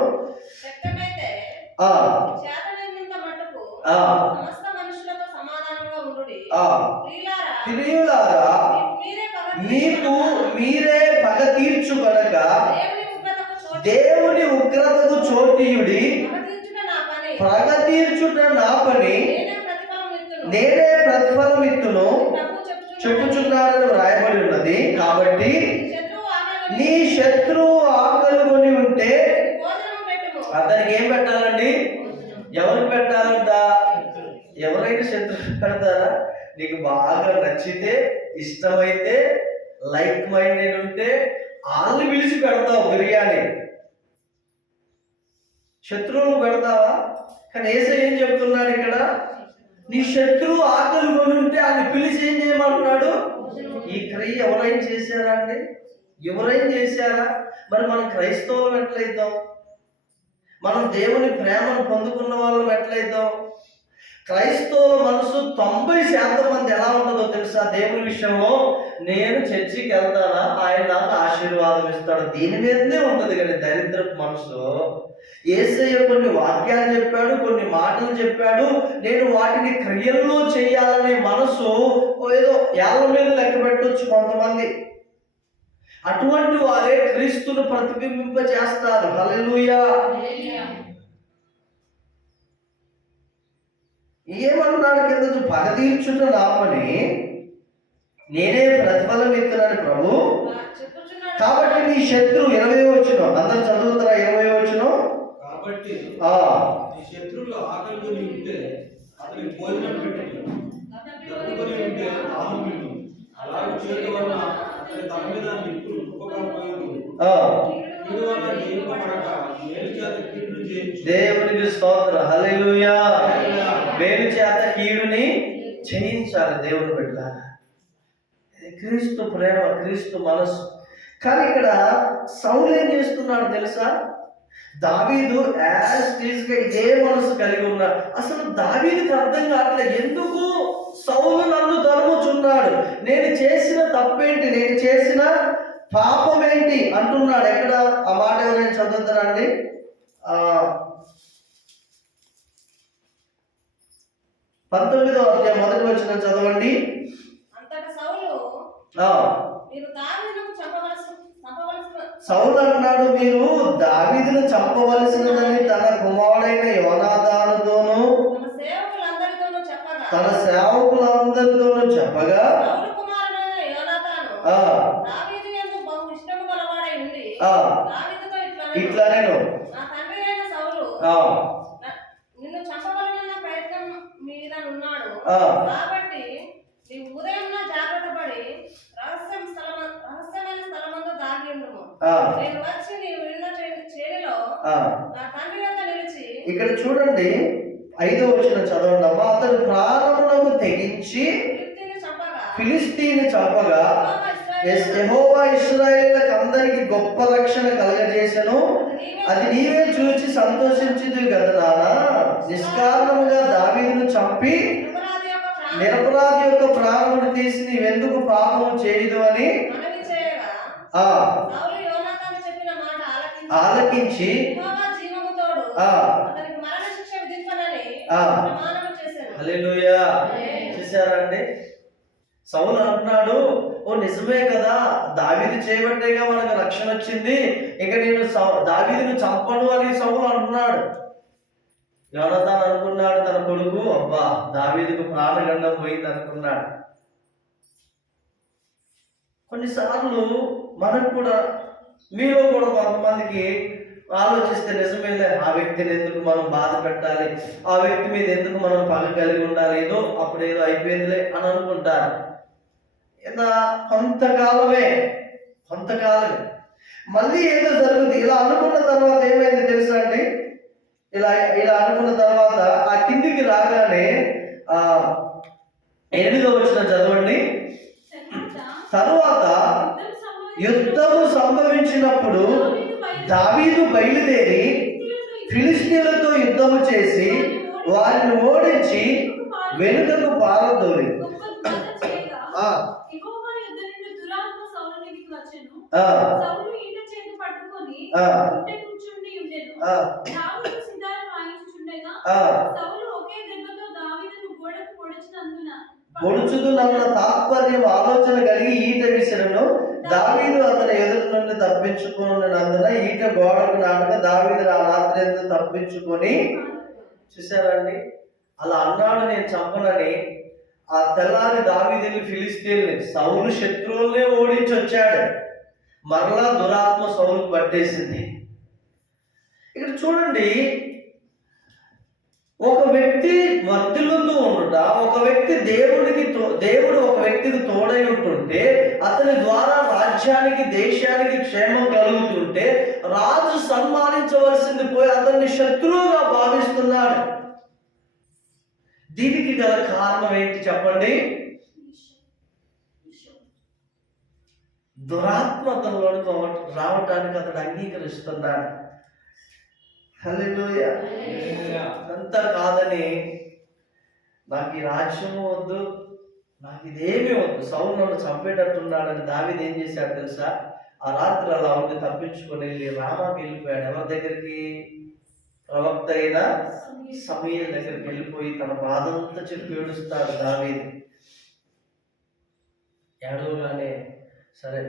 ప్రియులారా, మీకు మీరే పగ తీర్చుకొనక దేవుని ఉగ్రతకు చోటీయుడి. పగ తీర్చుట నా పని, నేనే ప్రతిఫలం ఇత్తును చెప్పుచున్నారని వ్రాయబడి ఉన్నది. కాబట్టి నీ శత్రువు ఆకలి కొని ఉంటే అతనికి ఏం పెట్టాలండి? ఎవరికి పెట్టాలంట? ఎవరైనా శత్రువు పెడతారా? నీకు బాగా నచ్చితే, ఇష్టమైతే, లైక్ మైండెడ్ ఉంటే వాళ్ళని పిలిచి పెడతావు బిర్యానీ. శత్రువులు పెడతావా? కానీ యేసయ్య ఏం చెప్తున్నాడు ఇక్కడ? నీ శత్రువు ఆకలి కొని ఉంటే ఆయన పిలిచి ఏం చేయమంటున్నాడు? ఈ క్రియ ఎవరైనా చేశారా అండి? ఎవరైనా చేశారా? మరి మనం క్రైస్తవులం ఎట్లయితాం? మనం దేవుని ప్రేమను పొందుకున్న వాళ్ళం ఎట్లయితాం? క్రైస్తవుల మనసు 90% మంది ఎలా ఉంటుందో తెలుసా? దేవుని విషయంలో నేను చర్చికి వెళ్తానా, ఆయన నాకు ఆశీర్వాదం ఇస్తాడు, దీని మీదనే ఉంటుంది. కానీ దరిద్రపు మనసు, యేసయ్య కొన్ని వాక్యాలు చెప్పాడు, కొన్ని మాటలు చెప్పాడు, నేను వాటిని క్రియల్లో చేయాలనే మనసు ఏదో ఏళ్ళ మీద లెక్క పెట్టవచ్చు కొంతమంది. అటువంటి వారే క్రీస్తును ప్రతిబింబింపజేస్తారు. హల్లెలూయా. ఏమన్నాడు కింద? పగ తీర్చుట నా పని, నేనే ప్రతిఫలం ఇస్తున్నాను ప్రభు. కాబట్టి నీ శత్రువు 20వ వచనం అందరు చదువుతారా? 20వ వచనం. కాబట్టి నీ శత్రువులు ఆకలి కొని ఉంటే అతనికి భోజనం పెట్టు, దప్పుకొని ఉంటే ఆహారం పెట్టు. అలాగే చేయడం వలన అతని తన మీద నిప్పులు కుప్పగా పోయేదు. దేవునికి స్తోత్రం. హల్లెలూయా. మేలు చేత కీడుని చేయించాలి దేవుని బిడ్డలారా. క్రీస్తు ప్రేమ, క్రీస్తు మనసు. కానీ ఇక్కడ సౌలు ఏం చేస్తున్నాడు తెలుసా? దావీదు ఇదే మనసు కలిగి ఉన్నాడు. అసలు దావీదుకి అర్థం కావట్లేదు, ఎందుకు సౌలు నన్ను తరుముచున్నాడు, నేను చేసిన తప్పేంటి, నేను చేసిన పాపం ఏంటి అంటున్నాడు. ఎక్కడ ఆ మాట ఎవరైనా చదువుతారండి? 19వ అధ్యాయం 1వ వచనం చదవండి. సౌలు అంటున్నాడు, మీరు దావీదును చంపవలసినదని తన కుమారుడైన యోనాతానుతోనూ తన సేవకులందరితోనూ చెప్పగా ఇట్లా నేను నిన్ను చంపవలన ప్రయత్నం మీద ఉన్నాడు కాబట్టి నీవు ఉదయం జాగ్రత్త పడి రహస్యమైన స్థలమందు దాగి ఉండుము. నేను వచ్చి నీవు నిన్న చేడిలో నా తండ్రి వద్ద నిలిచి. ఇక్కడ చూడండి 5వ వచనం చదవండమ్మా. అతడు ప్రాణమునకు తెగించి ఫిలిష్తీని చంపగా యెహోవా ఇశ్రాయేలులకు అందరికి గొప్ప రక్షణ కలగజేసెను. అది నీవే చూచి సంతోషించింది కదా నాన్న. నిష్కారణముగా దావీదును చంపి నిరపరాధి యొక్క ప్రాణమును తీసి నీవెందుకు పాపము చేయదు అని ఆలకించి హల్లెలూయా. చూసారండి, సౌలు అంటున్నాడు, ఓ నిజమే కదా, దావీదు చేయబట్టేగా మనకు రక్షణ వచ్చింది, ఇక నేను దావీదును చంపను అని సౌలు అంటున్నాడు. యోనాతాను అనుకున్నాడు తన కొడుకు, అబ్బా దావీదుకు ప్రాణగండం పోయింది అనుకున్నాడు. కొన్నిసార్లు మనకు కూడా, మీలో కూడా కొంతమందికి ఆలోచిస్తే నిజమేలే, ఆ వ్యక్తిని ఎందుకు మనం బాధ పెట్టాలి, ఆ వ్యక్తి మీద ఎందుకు మనం పగ కలిగి ఉండాలి, ఏదో అప్పుడేదో అయిపోయిందిలే అని అనుకుంటారు. ఇలా కొంతకాలమే మళ్ళీ ఏదో జరుగుతుంది. ఇలా అనుకున్న తర్వాత ఏమైంది తెలుసా అండి? ఇలా అనుకున్న తర్వాత ఆ కిందికి రాగానే 8వ వచనం చదవండి. తరువాత యుద్ధము సంభవించినప్పుడు దావీదు బయలుదేరి ఫిలిష్తీయులతో యుద్ధము చేసి వారిని ఓడించి వెనుకకు పారదోలి పొడుచుదునన్న తాత్పర్యం ఆలోచన కలిగి ఈట విసిరను. దావీదు అతని ఎదురు నుండి తప్పించుకున్నందున ఈట గోడకు నాటక దావీదు ఆ రాత్రి ఎందుకు తప్పించుకొని. చూసారండి, అలా అన్నాడు నేను చంపనని. ఆ తెల్లారి దావీదుని ఫిలిష్తీయుల్ని సౌలు శత్రువుల్నే ఓడించి వచ్చాడు. మరలా దురాత్మ సౌలుకు పట్టేసింది. ఇక్కడ చూడండి, ఒక వ్యక్తి వర్ధిల్లుతూ ఉండుట, ఒక వ్యక్తి దేవుడు ఒక వ్యక్తికి తోడై ఉంటుంటే, అతని ద్వారా రాజ్యానికి దేశానికి క్షేమం కలుగుతుంటే, రాజు సన్మానించవలసింది పోయి అతన్ని శత్రువుగా భావిస్తున్నాడు. దీనికి గల కారణం ఏంటి చెప్పండి? దురాత్మ అతనిలోకి రావటానికి అతడు అంగీకరిస్తున్నాడు. హల్లెలూయా. అంతా కాదని, నాకు ఈ రాజ్యము వద్దు, నాకు ఇదేమీ వద్దు, సౌలు నన్ను చంపేటట్టున్నాడని దావీదు ఏం చేశాడు తెలుసా? ఆ రాత్రి అలా ఉండి తప్పించుకొని వెళ్ళి రామాకి వెళ్ళిపోయాడు. ఎవరి దగ్గరికి? ప్రవక్త అయిన సమూయేలు దగ్గరికి వెళ్ళిపోయి తన బాధంతా చెప్పి ఏడుస్తాడు దావీదు. ఏడవగానే సరే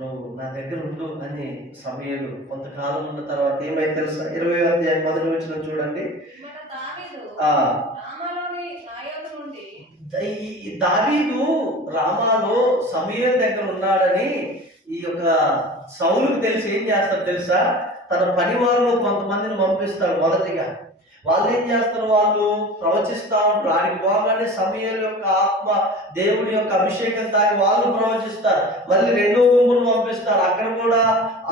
నువ్వు నా దగ్గర ఉండు అని సమూయేలు కొంతకాలం ఉన్న తర్వాత ఏమైంది తెలుసా? 20వ అధ్యాయం 1వ వచనం చూడండి. దావీదు రామాలో సమూయేలు దగ్గర ఉన్నాడని ఈ యొక్క సౌలుకు తెలిసి ఏం చేస్తాడు తెలుసా? తన పనివారులు కొంతమందిని పంపిస్తాడు. మొదటిగా వాళ్ళు ఏం చేస్తారు? వాళ్ళు ప్రవచిస్తా ఉంటారు. ఆడికి పోగానే సమూయేలు యొక్క ఆత్మ, దేవుడి యొక్క అభిషేకం తాగి వాళ్ళు ప్రవచిస్తారు. మళ్ళీ 2వ గుంపును పంపిస్తారు. అక్కడ కూడా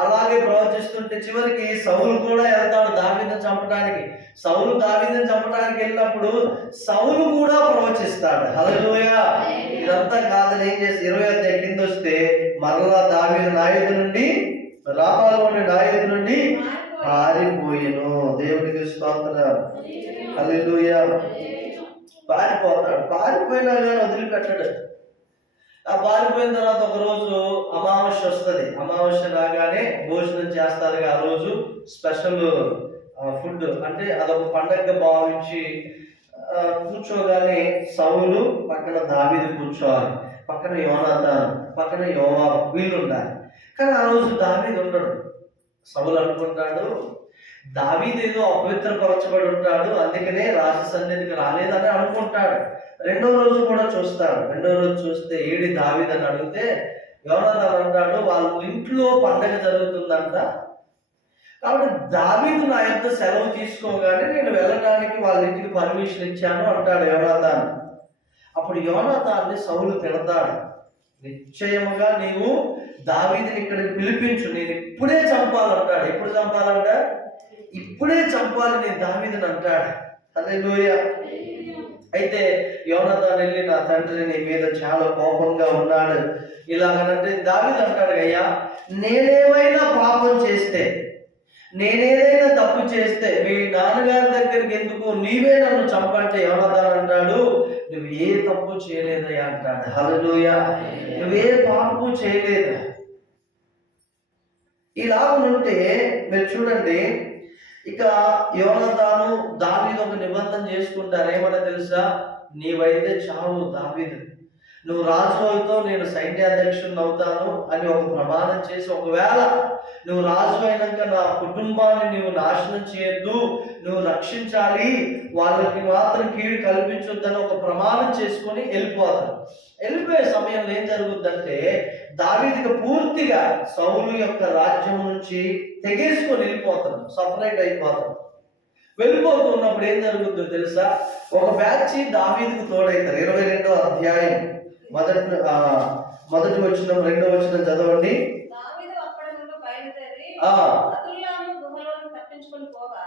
అలాగే ప్రవచిస్తుంటే చివరికి సౌలు కూడా వెళ్తాడు దావీదుని చంపడానికి. సౌలు దావీదుని చంపడానికి వెళ్ళినప్పుడు సౌలు కూడా ప్రవచిస్తాడు. హల్లెలూయా. ఇదంతా కాదని ఏం చేసి 20వ అధ్యాయం కింద వస్తే, మరలా దావీదు నాయుడు నుండి రామాలోని నాయుడు నుండి పారిపోయెను. దేవుడికి స్తోత్రం. హల్లెలూయా. పారిపోతాడు. పారిపోయినా కానీ వదిలిపెట్టాడు. ఆ పారిపోయిన తర్వాత ఒక రోజు అమావాస్య వస్తుంది. అమావాస్య రాగానే భోజనం చేస్తారు. ఆ రోజు స్పెషల్ ఫుడ్, అంటే అదొక పండగగా భావించి కూర్చోగానే సౌలు పక్కన దావీదు కూర్చోవాలి, పక్కన యోనాతాను, పక్కన యోవాబు, వీళ్ళు ఉండాలి. కానీ ఆ రోజు దావీదు ఉండడు. సౌలు అనుకుంటాడు దావీదు ఏదో అపవిత్రపరచబడి ఉంటాడు, అందుకనే రాజు సన్నిధికి రాలేదని అనుకుంటాడు. రెండో రోజు కూడా చూస్తాడు. రెండో రోజు చూస్తే ఏడి దావీదు అని అడిగితే యోనాతాను అంటాడు వాళ్ళ ఇంట్లో పండగ జరుగుతుందంట, కాబట్టి దావీదు నా యొక్క సెలవు తీసుకోగానే నేను వెళ్ళడానికి వాళ్ళ ఇంటికి పర్మిషన్ ఇచ్చాను అంటాడు యోనాతాను. అప్పుడు యోనాతాన్ని సౌలు తిడతాడు, నిశ్చయముగా నీవు దావీదుని ఇక్కడికి పిలిపించు, నేను ఇప్పుడే చంపాలంటాడు. ఎప్పుడు చంపాలంట? ఇప్పుడే చంపాలి నేను దావీదుని అంటాడు. హల్లెలూయా. అయితే యోనాతాను వెళ్ళి నా తండ్రి నీ మీద చాలా కోపంగా ఉన్నాడు ఇలాగనంటే దావీదు అంటాడు, అయ్యా నేనేమైనా పాపం చేస్తే, నేనేదైనా తప్పు చేస్తే మీ నాన్నగారి దగ్గరికి ఎందుకు, నీవే నన్ను చంపంటే యోనాతాను అంటాడు నువ్వు ఏ తప్పు చేయలేదయ్యా అంటాడు. హల్లెలూయా. నువ్వే పాపము చేయలేదు. ఇలా ఉంటే మీరు చూడండి, ఇక యోనాతాను దావీదు ఒక నిబంధన చేసుకుంటారు. ఏమన్నా తెలుసా? నీవైతే చావు దావీదు, నువ్వు రాజు అవుతావు, నేను సైన్యాధ్యక్షుడిని అవుతాను అని ఒక ప్రమాణం చేసి, ఒకవేళ నువ్వు రాజు అయినాక నా కుటుంబాన్ని నువ్వు నాశనం చేయొద్దు, నువ్వు రక్షించాలి, వాళ్ళకి మాత్రం కీడు కల్పించొద్దని ఒక ప్రమాణం చేసుకొని వెళ్ళిపోతాడు. వెళ్ళిపోయే సమయంలో ఏం జరుగుద్దంటే దావీదుకి పూర్తిగా సౌలు యొక్క రాజ్యం నుంచి తెగేసుకొని వెళ్ళిపోతాడు, సపరేట్ అయిపోతాడు. వెళ్ళిపోతున్నప్పుడు ఏం జరుగుతుందో తెలుసా? ఒక బ్యాచ్ దావీదుకు తోడైతారు. 22వ అధ్యాయం మొదటి వచనం 2వ వచనం చదవండి. దావీదు అప్పటి నుండి బయలుదేరి ఆ అదుల్లాము గుహలోకి తప్పించుకొని పోగా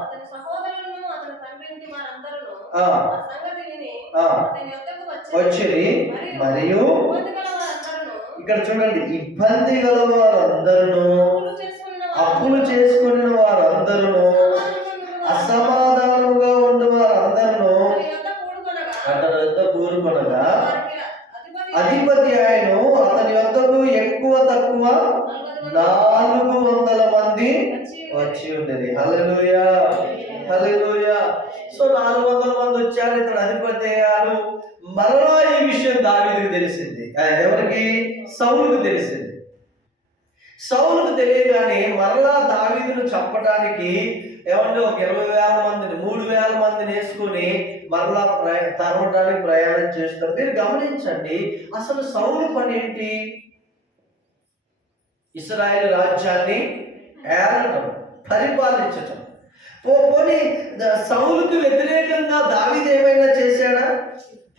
అతని సహోదరులను అతని తండ్రి ఇంటి వారందరూ ఆ సంగతి విని అతని యొద్దకు వచ్చిరి. మరియు ఇక్కడ చూడండి, ఇబ్బంది గల వారందరూ, అప్పులు చేసుకున్న వారందరూ, అసమాధానంగా ఉండే వారందరూ అతని వద్ద కూరుకొనగా అధిపతి ఆయన అతని వద్దకు ఎక్కువ తక్కువ 400 మంది వచ్చి ఉండేది. హల్లెలూయా, హల్లెలూయా. సో 400 మంది వచ్చారు. ఇతడు అధిపతి అయ్యాడు. మరలా ఈ విషయం దావీదుకు తెలిసింది. ఎవరికి? సౌలుకు తెలిసింది. సౌలుకు తెలియగానే మరలా దావీదును చంపడానికి ఏమంటే ఒక 20,000 మందిని 3,000 మందిని వేసుకుని మరలా తరవడానికి ప్రయాణం చేస్తారు. మీరు గమనించండి, అసలు సౌలు పని ఏంటి? ఇశ్రాయేలు రాజ్యాన్ని ఏలటం, పరిపాలించటం. పోనీ సౌలుకు వ్యతిరేకంగా దావీదు ఏమైనా చేశాడా?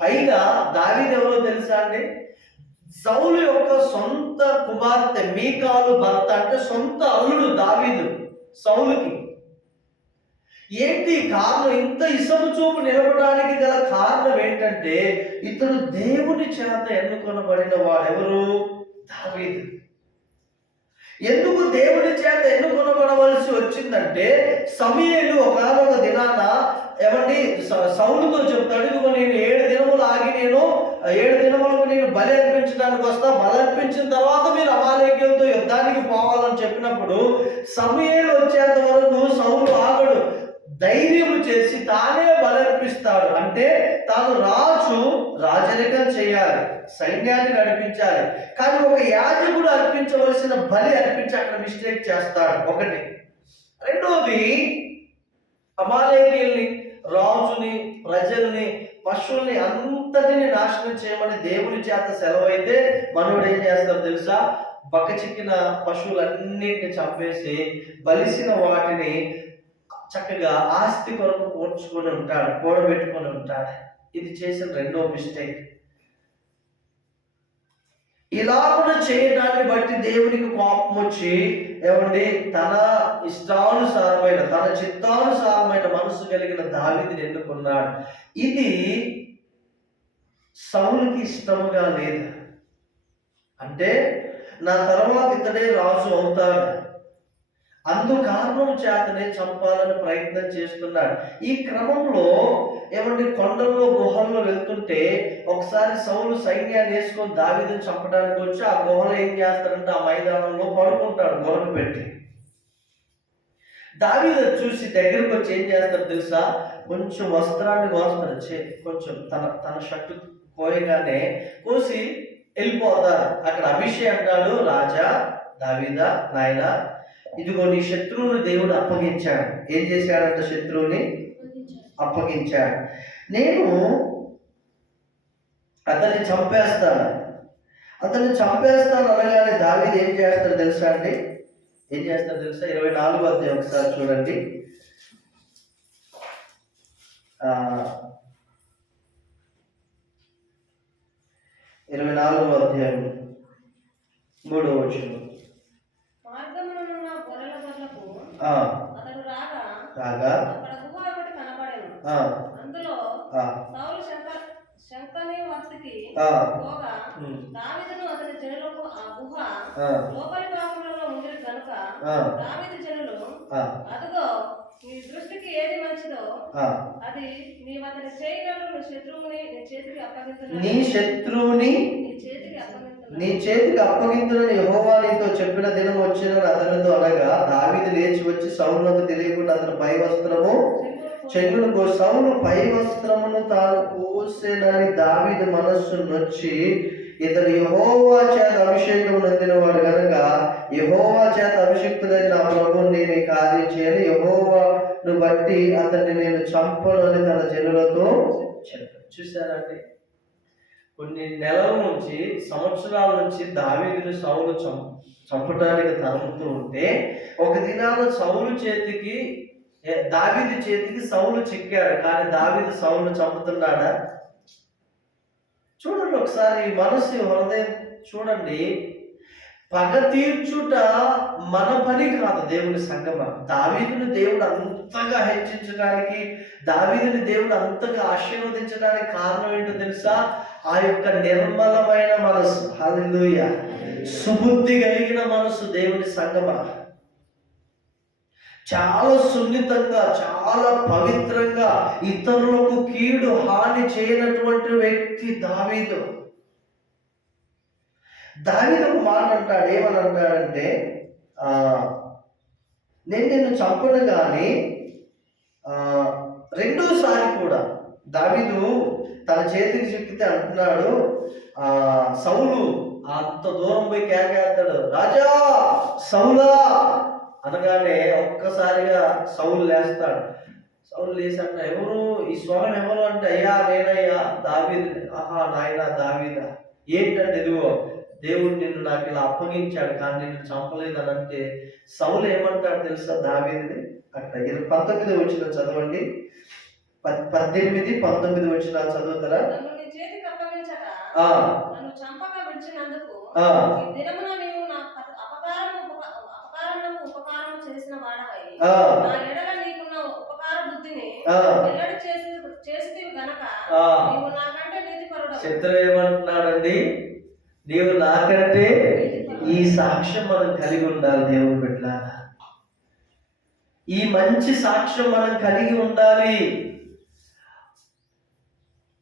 పైగా దావీదు ఎవరో తెలుసా అండి? సౌలు యొక్క సొంత కుమార్తె మీకాలు భర్త, అంటే సొంత అల్లుడు దావీదు సౌలుకి. ఏంటి కారణం? ఇంత ఇసము చూపు నిలబడడానికి గల కారణం ఏంటంటే ఇతడు దేవుని చేత ఎన్నుకొనబడిన వాడెవరు? దావీదు. ఎందుకు దేవుని చేత ఎన్నుకొనబడవలసి వచ్చిందంటే సమూయేలు ఒకనొక దినాన ఏమండి సౌలుతో చెప్తాడు, ఇదిగో నేను 7 దినములు ఆగి నేను 7 దినములకు నేను బలి అర్పించడానికి వస్తా, బలి అర్పించిన తర్వాత మీరు అమాలేకీయులతో యుద్ధానికి పోవాలని చెప్పినప్పుడు సమూయేలు వచ్చేంత వరకు సౌలు ఆగడు. ధైర్యం చేసి తానే బలర్పిస్తాడు. అంటే తాను రాజరికం చేయాలి, సైన్యాన్ని నడిపించాలి, కానీ ఒక యాజకుడు అర్పించవలసిన బలి అర్పించి అక్కడ మిస్టేక్ చేస్తాడు. ఒకటి. రెండోది, అమాలేకీయుల్ని, రాజుని, ప్రజల్ని, పశువుల్ని అంతటిని నాశనం చేయమని దేవుని చేత సెలవైతే మనోడు ఏం చేస్తాడు తెలుసా? బక్కచిక్కిన పశువులన్నిటిని చంపేసి బలిసిన వాటిని చక్కగా ఆస్తి కొరకు కూడబెట్టుకొని ఉంటాడు. ఇది చేసిన రెండో మిస్టేక్. ఇలా కూడా చేయడాన్ని బట్టి దేవునికి కోపం వచ్చి ఏమండి తన ఇష్టానుసారమైన, తన చిత్తానుసారమైన మనసు కలిగిన దావీదుని ఎన్నుకున్నాడు. ఇది సౌలుకి ఇష్టముగా లేదు. అంటే నా తర్వాత ఇతడే రాజు అవుతాడు, అందుకారణం చేతనే చంపాలని ప్రయత్నం చేస్తున్నాడు. ఈ క్రమంలో ఏమంటే కొండల్లో గుహల్లో వెళ్తుంటే ఒకసారి సౌలు సైన్యాన్ని వేసుకొని దావీదుని చంపడానికి వచ్చి ఆ గుహలో ఏం చేస్తాడంటే ఆ మైదానంలో పడుకుంటాడు గుహను పెట్టి. దావీదు చూసి దగ్గరకు వచ్చి ఏం చేస్తాడు తెలుసా? కొంచెం వస్త్రాన్ని కోస్తాడు, కొంచెం తన షర్టు కోయగానే కోసి వెళ్ళిపోతారు. అక్కడ అభిషేక్ అంటాడు, రాజా దావీదా నాయన, ఇదిగో నీ శత్రువుని దేవుడు అప్పగించాడు. ఏం చేశాడంట? శత్రువుని అప్పగించాడు. నేను అతన్ని చంపేస్తాను అనగానే దావీదు ఏం చేస్తాడు తెలుసా అండి? ఏం చేస్తాడు తెలుసా? 24వ అధ్యాయం ఒకసారి చూడండి. 24వ అధ్యాయం 3వ వచనం. రాగా అందులో సౌలు శంకని వస్తుకి పోగా దావీదును అతని జనులకు ఆ గుహ లోపలి భాగంలో ఉంది కనుక దావీదు జనులు, అదిగో నీ దృష్టికి ఏది మంచిదో అది నీవు అతని చేయగలరు, నీ శత్రువుని నీ చేతికి అప్పగించును, నీ చేతికి అప్పగించునని యెహోవా నీతో చెప్పిన దినం వచ్చిన అతనితో అనగా, దావీదు లేచి వచ్చి సౌలునకు తెలియకుండా అతని పై వస్త్రము చెంగును కోసి, సౌలు పై వస్త్రమును తాను కోసెనని దావీదు మనస్సు నొచ్చి, ఇతడు యెహోవా చేత అభిషేకం నొందినవాడు గనుక యెహోవా చేత అభిషిక్తుడైన నా ప్రభువుని నేను ఈ కార్యం చేయని, యెహోవాను బట్టి అతన్ని నేను చంపను అని తన జనులతో చెప్పాడు. చూశారండి, కొన్ని నెలల నుంచి, సంవత్సరాల నుంచి దావీదుని సౌలు చంపడానికి తరుముతూ ఉంటే, ఒక దినాన దావీదు చేతికి సౌలు చిక్కాడు. కానీ దావీదు సౌలును చంపుతున్నాడా? చూడండి ఒకసారి మనసు, హృదయం చూడండి. పగ తీర్చుట మన పని కాదు దేవుని సంగమ. దావీదుని దేవుడు అంతగా హెచ్చించడానికి, దావీదుని దేవుడు అంతగా ఆశీర్వదించడానికి కారణం ఏంటో తెలుసా? ఆ యొక్క నిర్మలమైన మనసు, హల్లెలూయా, సుబుద్ధి కలిగిన మనసు దేవుని సంగమ. చాలా సున్నితంగా, చాలా పవిత్రంగా, ఇతరులకు కీడు హాని చేయనటువంటి వ్యక్తి దావీదు. ఒక మాట అంటాడు. ఏమని అంటాడంటే, నేను నిన్ను చంపను కానీ రెండోసారి కూడా దావీదు తన చేతికి చిక్కితే అంటున్నాడు, సౌలు అంత దూరం పోయి కేకేస్తాడు, రాజా సౌలా అనగానే ఒక్కసారిగా సౌలు లేస్తాడు. సౌలు లేచి అంట, ఎవరు ఈ స్వరం ఎవరు అంటే, అయ్యా నేనయ్యా దావీదు. ఆహా నాయన దావీదా, ఏంటంటే ఇదిగో దేవుడు నిన్ను నాకు ఇలా అప్పగించాడు కానీ నిన్ను చంపలేదు అని అంటే, సౌలు ఏమంటాడు తెలుసా దావీదుని? అక్కడ 19 వచ్చిన చదవండి, 18, 19 వచ్చిన చదువుతారా? శత్రువు ఏమంటున్నాడండి? నీవు నాకంటే, ఈ సాక్ష్యం మనం కలిగి ఉండాలి దేవుని బిడ్డలారా. ఈ మంచి సాక్ష్యం మనం కలిగి ఉండాలి.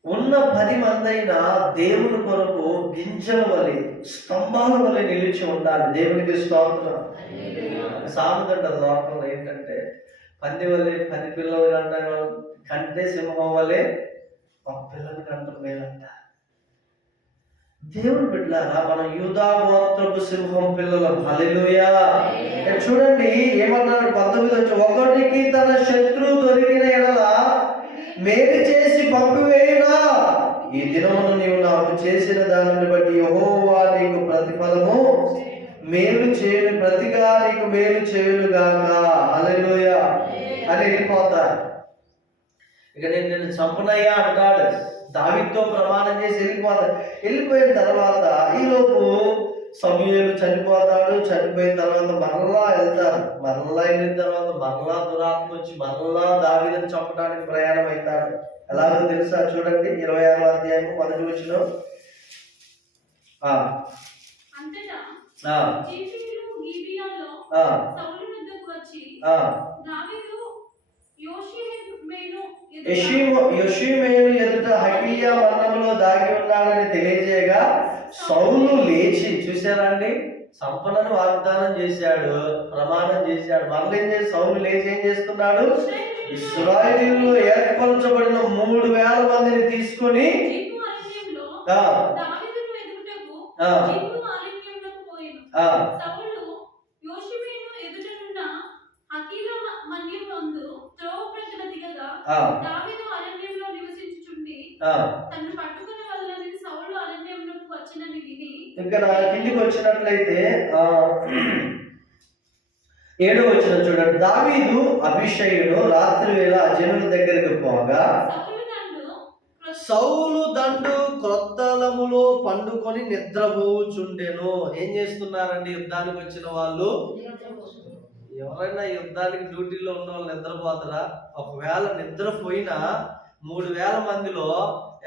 ఉన్న 10 మందైనా దేవుని కొరకు గింజల వలె, స్తంభాల వలె నిలిచి ఉండాలి. దేవునికి స్తోత్రం. సామెత లోకంలో ఏంటంటే, పంది వలె 10 పిల్లలు కంటే సింహం వలె ఒక పిల్లలు కంటారు మేలంట. దేవుని బిడ్డలారా, మనం యూదా గోత్రపు సింహం పిల్లలు. హల్లెలూయా. చూడండి ఏమన్నాడు 19 ఒకరికి తన శత్రువు దొరికిన ఎడల మేలు చేసి పంపివేయునా, ఈ దినమును నీవు నాకు చేసిన దానిని బట్టి యెహోవా నీకు ప్రతిఫలము మేలు చేయను, ప్రతిగా నీకు మేలు చేయును గాక. హల్లెలూయా అని వెళ్ళిపోతారు. ఇక నేను నిన్ను చంపనయ్యా అంటాడు. దావీదుతో ప్రమాణం చేసి వెళ్ళిపోయిన తర్వాత ఈలోపు సమూయేలు చనిపోతాడు. చనిపోయిన తర్వాత మరలా వెళ్తారు. మరలా వెళ్ళిన తర్వాత మరలా దురాత్మ వచ్చి మరలా దావీదుని చంపడానికి ప్రయాణం అవుతాడు. ఎలాగో తెలుసా? చూడండి 26వ అధ్యాయం 1వ వచనం. యోషీమేలు ఎదుట హగియా మరణంలో దాగి ఉన్నాడని తెలియజేయగా సౌలు లేచి, చూశారండి, సంపదను వాగ్దానం చేశాడు, ప్రమాణం చేశాడు. మళ్ళీ సౌలు లేచి ఏం చేస్తున్నాడు? ఇశ్రాయేలులో ఏర్పరచబడిన 3000 మందిని తీసుకొని ఆ, జీవులు అరణ్యంలోకి పోయెను. ఆ, సౌలు యోషిబీను ఎదుటనున్న హకీలా మన్యమందు త్రోవ ప్రక్కన దిగగా ఆ, దావీదు అరణ్యంలో నివసించుచుండి ఆ. తన్ను పట్టుకుని వదలని సౌలు అరణ్యంలోకి వచ్చినని విని ఇక్కడ కిందికి వచ్చినట్లయితే 7వ వచనం చూడండి. దావీదు అభిషేయుడు రాత్రి వేళ ఆ జనుల దగ్గరికి పోగా సౌలు దండు క్రొత్తలములో పండుకొని నిద్రపోచుండెను. ఏం చేస్తున్నారండి యుద్ధానికి వచ్చిన వాళ్ళు? ఎవరైనా యుద్ధానికి డ్యూటీలో ఉన్న వాళ్ళు నిద్రపోతారా? ఒకవేళ నిద్రపోయినా 3000 మందిలో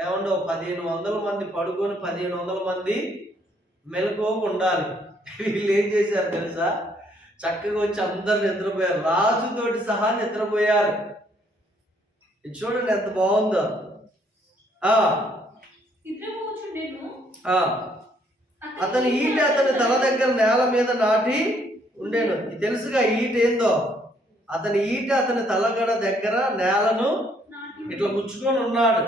ఏమన్నా 1500 మంది పడుకొని 1500 మంది మెలకువగా ఉండాలి. వీళ్ళు ఏం చేశారు తెలుసా? చక్కగా వచ్చి అందరు నిద్రపోయారు, రాజుతోటి సహా నిద్రపోయారు. ఇది చూడండి ఎంత బాగుందో. అతని ఈట అతని తల దగ్గర నేల మీద నాటి ఉండేను. తెలుసుగా ఈట ఏందో? అతని ఈట అతని తలగడ దగ్గర నేలను ఇట్లా ముచ్చుకొని ఉన్నాడు.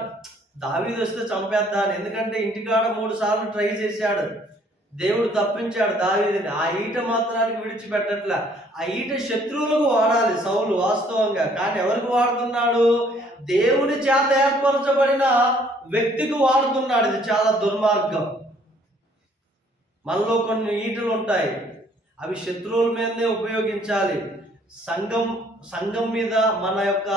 దావీదు వస్తే చంపేద్దాను, ఎందుకంటే ఇంటికాడ 3 సార్లు ట్రై చేశాడు. దేవుడు తప్పించాడు దావీదుని. ఆ ఈట మాత్రానికి విడిచిపెట్టట్లా. ఆ ఈట శత్రువులకు వాడాలి సౌలు వాస్తవంగా, కానీ ఎవరికి వాడుతున్నాడు? దేవుని చేత ఏర్పరచబడిన వ్యక్తికి వాడుతున్నాడు. ఇది చాలా దుర్మార్గం. మనలో కొన్ని ఈటలు ఉంటాయి, అవి శత్రువుల మీదనే ఉపయోగించాలి. సంఘం మీద, మన యొక్క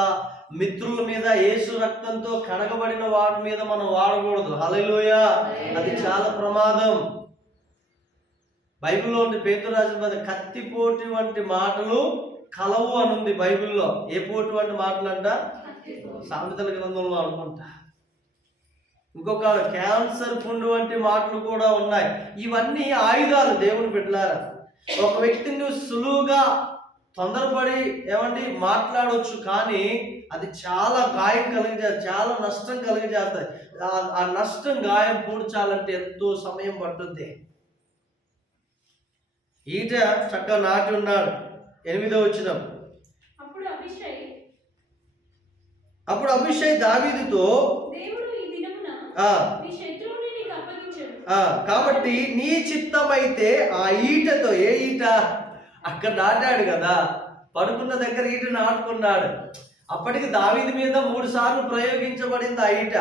మిత్రుల మీద, యేసు రక్తంతో కడగబడిన వాటి మీద మనం వాడకూడదు. హల్లెలూయా. అది చాలా ప్రమాదం. బైబిల్లో ఉండే పేతురు రాసిన మీద కత్తిపోటు వంటి మాటలు కలవు అని ఉంది బైబిల్లో. ఏ పోటు వంటి మాటలు అంట? సామెతల గ్రంథంలో అనుకుంటా. ఇంకొక క్యాన్సర్ పుండు వంటి మాటలు కూడా ఉన్నాయి. ఇవన్నీ ఆయుధాలు దేవుని బిడ్డలారా. ఒక వ్యక్తిని సులువుగా తొందరపడి మాట్లాడవచ్చు, కానీ అది చాలా గాయం కలిగజేస్తుంది, చాలా నష్టం కలిగజేస్తుంది. ఆ నష్టం, గాయం పూడ్చాలంటే ఎంతో సమయం పట్టుద్ది. ఈట చక్కగా నాటి ఉన్నాడు. 8వ వచనం. అప్పుడు అభిషేక్ దావీదుతో, కాబట్టి నీ చిత్తమైతే ఆ ఈటతో, ఏ ఈట? అక్కడ నాటాడు కదా, పడుకున్న దగ్గర ఈట నాటుకున్నాడు. అప్పటికి దావీదు మీద 3 సార్లు ప్రయోగించబడింది ఆ ఈట.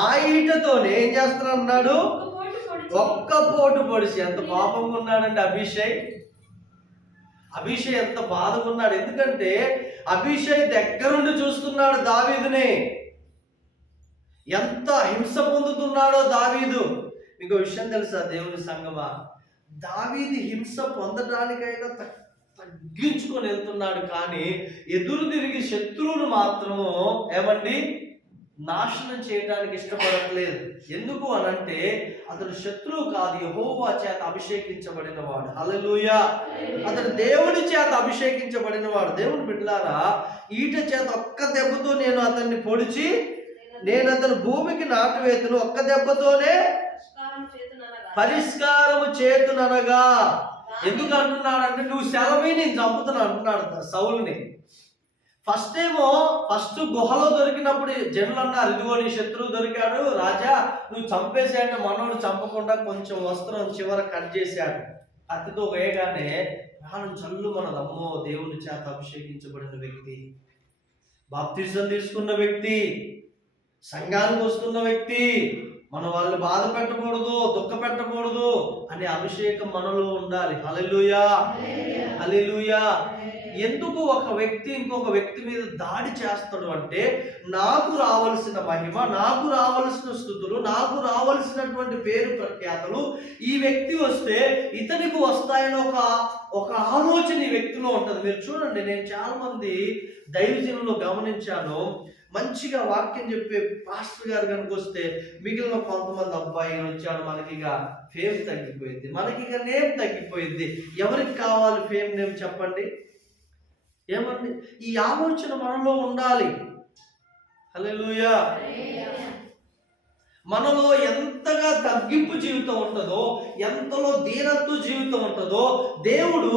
ఆ ఈటతోనే ఏం చేస్తున్నాడు? ఒక్క పోటు పొడిచి. ఎంత పాపంగా ఉన్నాడండి అభిషేక్. ఎంత బాధగా ఉన్నాడు. ఎందుకంటే అభిషేక్ దగ్గరుండి చూస్తున్నాడు దావీదుని, ఎంత హింస పొందుతున్నాడో దావీదు. మీకు విషయం తెలుసా దేవుని సంగమా? దావీదు హింస పొందడానికైనా తగ్గించుకొని వెళ్తున్నాడు, కానీ ఎదురు తిరిగి శత్రువులు మాత్రము నాశనం చేయడానికి ఇష్టపడట్లేదు. ఎందుకు అనంటే అతడు శత్రువు కాదు, యెహోవా చేత అభిషేకించబడిన వాడు. హల్లెలూయా. అతడు దేవుని చేత అభిషేకించబడిన వాడు. దేవుని బిడ్డలారా, ఈట చేత ఒక్క దెబ్బతో నేను అతన్ని పొడిచి నేను అతను భూమికి నాటువేతును, ఒక్క దెబ్బతోనే పరిష్కారము చేతుననగా. ఎందుకు అంటున్నాడంటే, నువ్వు సెలవి నేను చంపుతున్నా అంటున్నాడు సౌలుని. ఫస్ట్ గుహలో దొరికినప్పుడు జనులు అన్నారు, ఇదిగో నీ శత్రువు దొరికాడు రాజా, నువ్వు చంపేసాడు. మనోడు చంపకుండా కొంచెం వస్త్రం చివర కట్ చేశాడు, కత్తితో వేయగానే ప్రాణం చల్లు మనదమ్మో, దేవుని చేత అభిషేకించబడిన వ్యక్తి, బాప్తిజం తీసుకున్న వ్యక్తి, సంఘానికి వస్తున్న వ్యక్తి, మన వాళ్ళు బాధ పెట్టకూడదు, దుఃఖ పెట్టకూడదు అనే అభిషేకం మనలో ఉండాలి. హల్లెలూయా. హల్లెలూయా. ఎందుకు ఒక వ్యక్తి ఇంకొక వ్యక్తి మీద దాడి చేస్తాడు అంటే, నాకు రావలసిన మహిమ, నాకు రావలసిన స్తుతులు, నాకు రావలసినటువంటి పేరు ప్రఖ్యాతలు ఈ వ్యక్తి వస్తే ఇతనికి వస్తాయని ఒక ఆలోచన ఈ వ్యక్తిలో ఉంటుంది. మీరు చూడండి, నేను చాలా మంది దైవజనులు గమనించాను, మంచిగా వాక్యం చెప్పే పాస్టర్ గారు కనుక వస్తే మిగిలిన కొంతమంది అబ్బాయి వచ్చాడు, మనకి ఇక ఫేమ్ తగ్గిపోయింది, మనకి ఇక నేమ్ తగ్గిపోయింది. ఎవరికి కావాలి ఫేమ్, నేమ్ చెప్పండి? ఈ ఆలోచన మనలో ఉండాలి. హల్లెలూయా. మనలో ఎంతగా తగ్గింపు జీవితం ఉంటుందో, ఎంతలో దీనత్వ జీవితం ఉంటుందో దేవుడు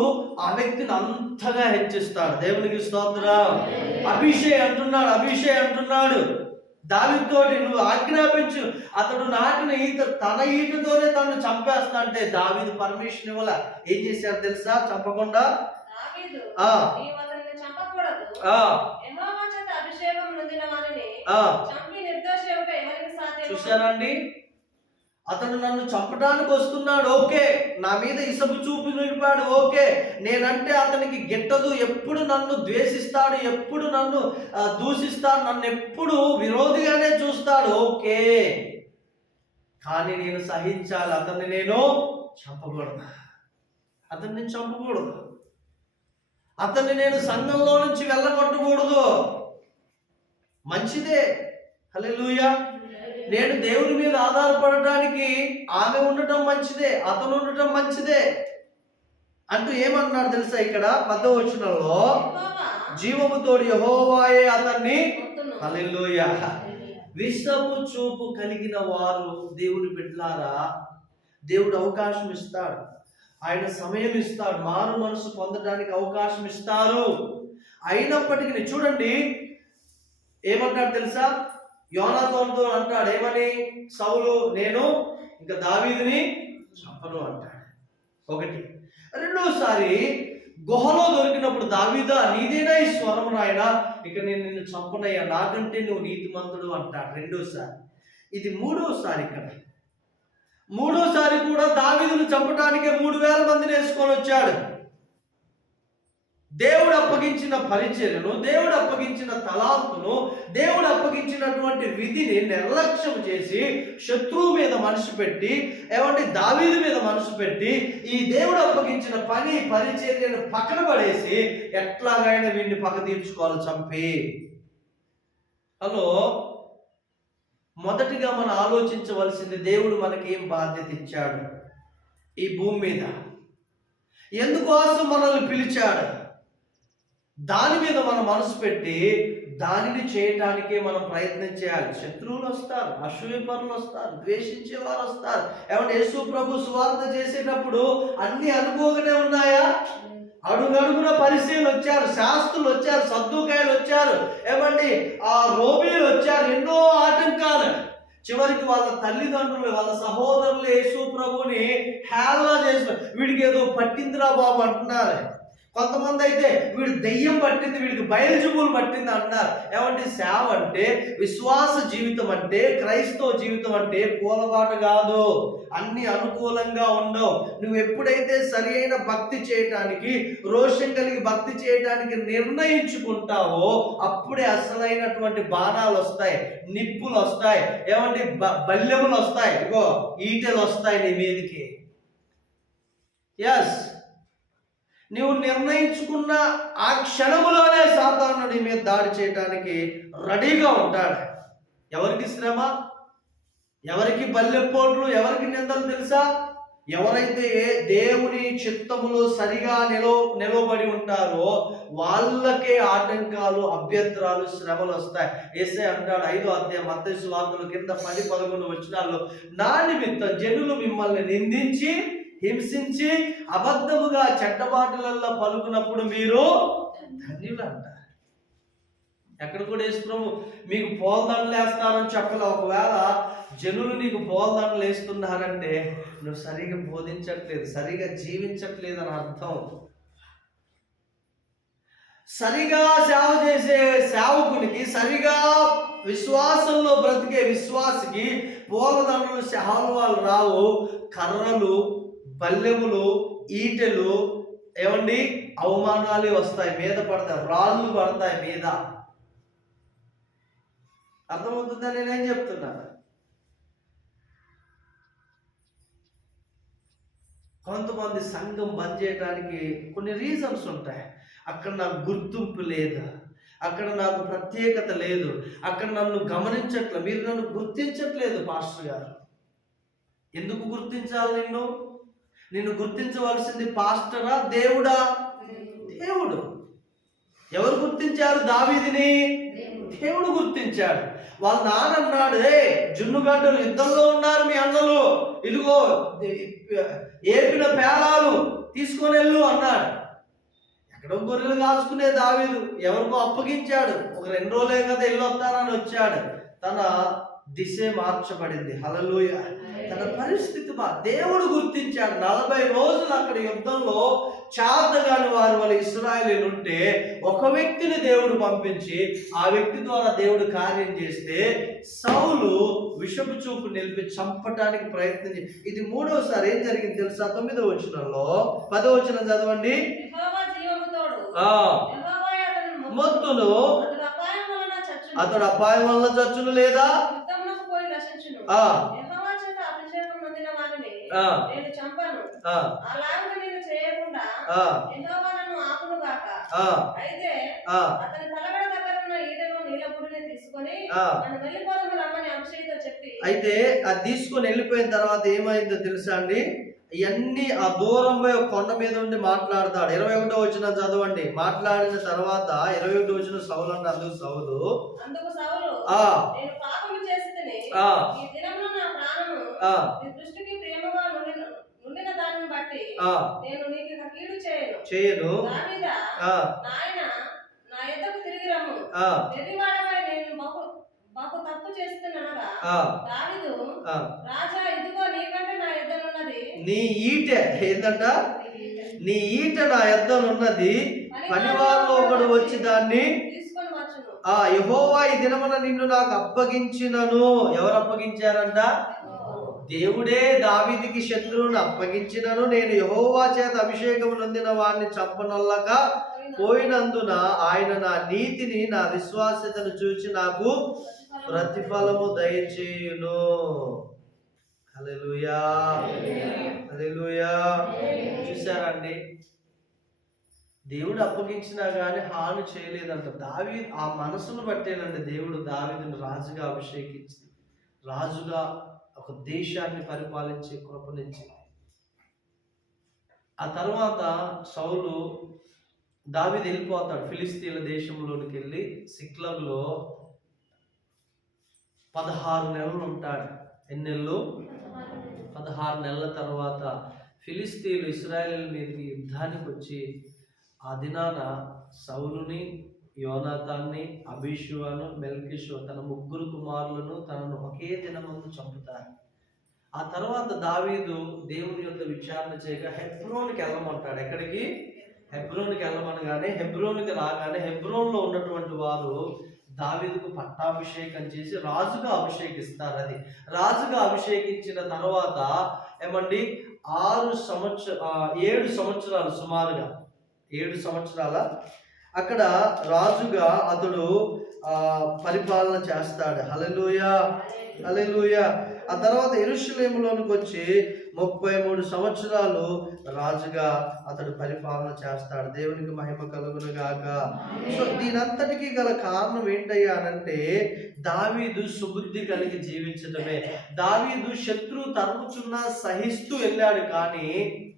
ఆ వ్యక్తిని అంతగా హెచ్చిస్తాడు. దేవునికి స్తోత్రం. అభిషేక్ అంటున్నాడు దావీదుతోటి నువ్వు ఆజ్ఞాపించు, అతడు నాటిన ఈత తన ఈటతోనే తను చంపేస్తా అంటే దావీదు పర్మిషన్ ఇవ్వాల. ఏం చేశారు తెలుసా? చంపకుండా దావీదు ఆ నీవు అతనిని చంపకూడదు, ఆ యెహోవా చేత అభిషేకం నొందిన వారిని ఆ చంపి నిర్దోషి ఒకటి ఎవరికి సాధ్యము? చూశారండి, అతడు నన్ను చంపడానికి వస్తున్నాడు, ఓకే, నా మీద ఇసపు చూపి నిలిపాడు, ఓకే, నేనంటే అతనికి గిట్టదు, ఎప్పుడు నన్ను ద్వేషిస్తాడు, ఎప్పుడు నన్ను దూషిస్తాడు, నన్ను ఎప్పుడు విరోధిగానే చూస్తాడు, ఓకే, కానీ నేను సహించాలి, అతన్ని నేను చంపకూడదు, అతన్ని చంపకూడదు, అతన్ని నేను సంఘంలో నుంచి వెళ్ళగొట్టకూడదు. మంచిదే, హల్లెలూయా. నేను దేవుని మీద ఆధారపడటానికి ఆమె ఉండటం మంచిదే, అతను ఉండటం మంచిదే అంటూ ఏమన్నాడు తెలుసా? ఇక్కడ 10వ వచనంలో యెహోవా జీవముతోడు యెహోవాయే అతన్ని, మొత్తును. హల్లెలూయా. విషపు చూపు కలిగిన వారు దేవుని బిడ్డలారా, దేవుడు అవకాశం ఇస్తాడు, ఆయన సమయం ఇస్తాడు, మారు మనసు పొందడానికి అవకాశం ఇస్తారు. అయినప్పటికీ చూడండి ఏమంటాడు తెలుసా? యోనాతానుతో అంటాడు, ఏమని? సౌలు నేను ఇంకా దావీదుని చంపను అంటాడు. ఒకటి. రెండోసారి గుహలో దొరికినప్పుడు దావీదా నీదేనా ఈ స్వరం నాయనా, ఇక నేను నిన్ను చంపనయ్యా, నాకంటే నువ్వు నీతిమంతుడు అంటాడు రెండోసారి. ఇది మూడోసారి. ఇక్కడ మూడోసారి కూడా దావీదును చంపడానికే 3000 మందిని వేసుకొని వచ్చాడు. దేవుడు అప్పగించిన పరిచర్యను, దేవుడు అప్పగించిన తలాంతును, దేవుడు అప్పగించినటువంటి విధిని నిర్లక్ష్యం చేసి శత్రువు మీద మనసు పెట్టి, ఏమంటే దావీదు మీద మనసు పెట్టి, ఈ దేవుడు అప్పగించిన పని పరిచర్యను పక్కన పడేసి ఎట్లాగైనా వీడిని పక్క తీర్చుకోవాలి, చంపి. హలో, మొదటిగా మనం ఆలోచించవలసింది, దేవుడు మనకి ఏం బాధ్యత ఇచ్చాడు ఈ భూమి మీద, ఎందుకోసం మనల్ని పిలిచాడు, దాని మీద మనం మనసు పెట్టి దానిని చేయటానికే మనం ప్రయత్నం చేయాలి. శత్రువులు వస్తారు, అసూయపరులు వస్తారు, ద్వేషించే వారు వస్తారు. ఏమంటే యేసు ప్రభు సువార్త చేసేటప్పుడు అన్ని అనుకోగానే ఉన్నాయా? అడుగడుగున పరిశీలు వచ్చారు, శాస్త్రులు వచ్చారు, సద్దుకాయలు వచ్చారు, ఏమండి ఆ రోమీలు వచ్చారు, ఎన్నో ఆటంకాలు. చివరికి వాళ్ళ తల్లిదండ్రులు, వాళ్ళ సహోదరులు యేసు ప్రభుని హేళన చేస్తారు. వీడికి ఏదో పట్టిందిరా బాబు అంటున్నారు. కొంతమంది అయితే వీడు దెయ్యం పట్టింది, వీడికి బయలుజుబులు పట్టింది అంటున్నారు. ఏమంటే సేవ అంటే, విశ్వాస జీవితం అంటే, క్రైస్తవ జీవితం అంటే పూలబాట కాదు, అన్ని అనుకూలంగా ఉండవు. నువ్వు ఎప్పుడైతే సరి అయిన భక్తి చేయటానికి, రోషం కలిగి భక్తి చేయటానికి నిర్ణయించుకుంటావో అప్పుడే అసలైనటువంటి బాణాలు వస్తాయి, నిప్పులు వస్తాయి, ఏమంటే బల్యములు వస్తాయి, ఇగో ఈటెలు వస్తాయి నీ మీదికి. ఎస్, నువ్వు నిర్ణయించుకున్న ఆ క్షణములోనే సాతాను నీ మీద దాడి చేయడానికి రెడీగా ఉంటాడు. ఎవరికి శ్రమ, ఎవరికి బల్లెపోట్లు, ఎవరికి నిందలు తెలుసా? ఎవరైతే దేవుని చిత్తములో సరిగా నిలవబడి ఉంటారో వాళ్ళకే ఆటంకాలు, అభ్యంతరాలు, శ్రమలు వస్తాయి. యేసయ్య అంటాడు 5వ అధ్యాయం మత్తయి సువార్తలో కింద 10-11 వచనాల్లో, నా నిమిత్తం జనులు మిమ్మల్ని నిందించి, హింసించి, అబద్ధముగా చెడ్డబాటలలో పలుకున్నప్పుడు మీరు ధన్యులు అంటారు. ఎక్కడ కూడా యేసు ప్రభు మీకు పూలదండలు వేస్తానని చెప్పలే. ఒకవేళ జనులు నీకు పూలదండలు వేస్తున్నారంటే నువ్వు సరిగా బోధించట్లేదు, సరిగా జీవించట్లేదు అని అర్థం. సరిగా సేవ చేసే సేవకునికి, సరిగా విశ్వాసంలో బ్రతికే విశ్వాసికి పూలదండలు, శాలువాలు రావు. కర్రలు, బల్లెములు, ఈటెలు, ఏమండి అవమానాలే వస్తాయి, మీద పడతాయి, రాళ్ళు పడతాయి మీద. అర్థమవుతుందా నేనేం చెప్తున్నా? కొంతమంది సంఘం బంద్ చేయడానికి కొన్ని రీజన్స్ ఉంటాయి. అక్కడ నాకు గుర్తింపు లేదు, అక్కడ నాకు ప్రత్యేకత లేదు, అక్కడ నన్ను గమనించట్లేదు, మీరు నన్ను గుర్తించట్లేదు పాస్టర్ గారు. ఎందుకు గుర్తించాలి? నిన్ను గుర్తించవలసింది పాస్టరా, దేవుడా? దేవుడు. ఎవరు గుర్తించారు దావీదుని? దేవుడు గుర్తించాడు. వాళ్ళ నాన్న అన్నాడు, జున్నుగడ్డలు యుద్ధంలో ఉన్నారు మీ అన్నలు, ఇదిగో ఏపిన పేలాలు తీసుకొని వెళ్ళు అన్నాడు. ఎక్కడో గొర్రెలు కాచుకునే దావీదు ఎవరికో అప్పగించాడు. ఒక 2 రోజులే కదా వెళ్ళొస్తానని వచ్చాడు. తన దిశే మార్చబడింది. హల్లెలూయా. తన పరిస్థితి దేవుడు గుర్తించాడు. 40 రోజులు అక్కడ యుద్ధంలో చాతగాని వారి వల్ల ఇశ్రాయేలీయులు ఉంటే ఒక వ్యక్తిని దేవుడు పంపించి ఆ వ్యక్తి ద్వారా దేవుడు కార్యం చేస్తే సౌలు విషపు చూపు నిలిపి చంపటానికి ప్రయత్నం. ఇది మూడోసారి ఏం జరిగింది తెలుసా? 9వ వచనంలో 10వ వచనం చదవండి. యెహోవా జీవముతోడు, ఆ యెహోవా అతని మొత్తును అతడు అపాయం వలన చచ్చును, అతడు అపాయం వలన చచ్చును లేదా యుద్ధమునకు పోయి నశించును. ఆ యెహోవా చేత అభిషేకం పొందిన వారిని ఆ నేను చంపను. ఆ అలాగున నేను చేయకుండా ఆ యెహోవా నన్ను ఆపును గాక. ఆ అయితే ఆ అతని తలగడ దగ్గర ఉన్న ఈటెను నీళ్ళ బుడిని తీసుకొని ఆ మనం వెళ్ళిపోదాము రమ్మని అభిషేక్తో చెప్పి అయితే అది తీసుకొని వెళ్ళిపోయిన తర్వాత ఏమైందో తెలుసా అండి? ఇవన్నీ ఆ దూరం పోయి ఒక కొండ మీద ఉండి మాట్లాడతాడు. 21వ వచనం చదవండి. మాట్లాడిన తర్వాత 21వ వచనం సౌలు అంటే అందుకు సౌలు అందుకు సౌలు ఆ నేను పాపము చేసితిని, ఆ ఈ దినమున నా ప్రాణము ఆ నీ దృష్టికి ప్రేమగా నుండిన దానిని బట్టి ఆ నేను నీకు ఇక కీడు చేయను. చేయను. దావీదా, ఆ నాయన నా యొద్దకు తిరిగి రమ్ము. ఆ వెర్రివాడవై నేను బహు తప్పు చేస్తున్నానగా ఆ దావీదు, ఆ రాజా ఇదిగో నీకంటే నా యొద్దనున్నది నీ ఈట ఏందంట? నీ ఈట నా యొద్దనున్నది, పనివారిలో ఒకడు వచ్చి దాన్ని తీసుకొని వచ్చును. ఆ యెహోవా ఈ దినమున నిన్ను నాకు అప్పగించినను. ఎవరు అప్పగించారంట? దేవుడే దావీదుకి శత్రువును అప్పగించినను, నేను యెహోవా చేత అభిషేకం నొందిన వాడిని చంపనొల్లక పోయినందున ఆయన నా నీతిని నా విశ్వాస్యతను చూచి నాకు ప్రతిఫలము దయచేయును. హల్లెలూయా, హల్లెలూయా. చూసారండి, దేవుడు అప్పగించినా కానీ హాని చేయలేదంట. దావీదు ఆ మనసును బట్టేనండి దేవుడు దావీదును రాజుగా అభిషేకించి రాజుగా ఒక దేశాన్ని పరిపాలించే కృపనిచ్చి. ఆ తర్వాత సౌలు దావీదు వెళ్ళిపోతాడు. ఫిలిస్తీన్ల దేశంలోనికి వెళ్ళి సిక్లగ్లో 16 నెలలు ఉంటాడు. ఎన్ని నెలలు? 16 నెలల తర్వాత ఫిలిస్తీన్లు ఇశ్రాయేలీయుల మీదకి యుద్ధానికి వచ్చి ఆ దినాన సౌలుని, యోనాతాన్ని, అబీషువను, మెల్కిషు తన 3 కుమారులను తనను ఒకే దినమందు చంపుతారు. ఆ తర్వాత దావీదు దేవుని యొక్క విచారణ చేయగా హెబ్రోన్కి వెళ్ళమంటాడు. ఎక్కడికి? హెబ్రోన్కి వెళ్ళమనగానే హెబ్రోన్కి రాగానే హెబ్రోన్లో ఉన్నటువంటి వారు దావీదుకు పట్టాభిషేకం చేసి రాజుగా అభిషేకిస్తారు. అది రాజుగా అభిషేకించిన తర్వాత ఏమండి 7 సంవత్సరాలు సుమారుగా 7 సంవత్సరాల అక్కడ రాజుగా అతడు పరిపాలన చేస్తాడు. హల్లెలూయా, హల్లెలూయా. ఆ తర్వాత యెరూషలేములోనికి వచ్చి 33 సంవత్సరాలు రాజుగా అతడు పరిపాలన చేస్తాడు. దేవునికి మహిమ కలుగును గాక. సో దీనంతటికీ గల కారణం ఏంటయ్యా అనంటే దావీదు సుబుద్ధి కలిగి జీవించడమే. దావీదు శత్రువు తరుముచున్నా సహిస్తూ వెళ్ళాడు, కానీ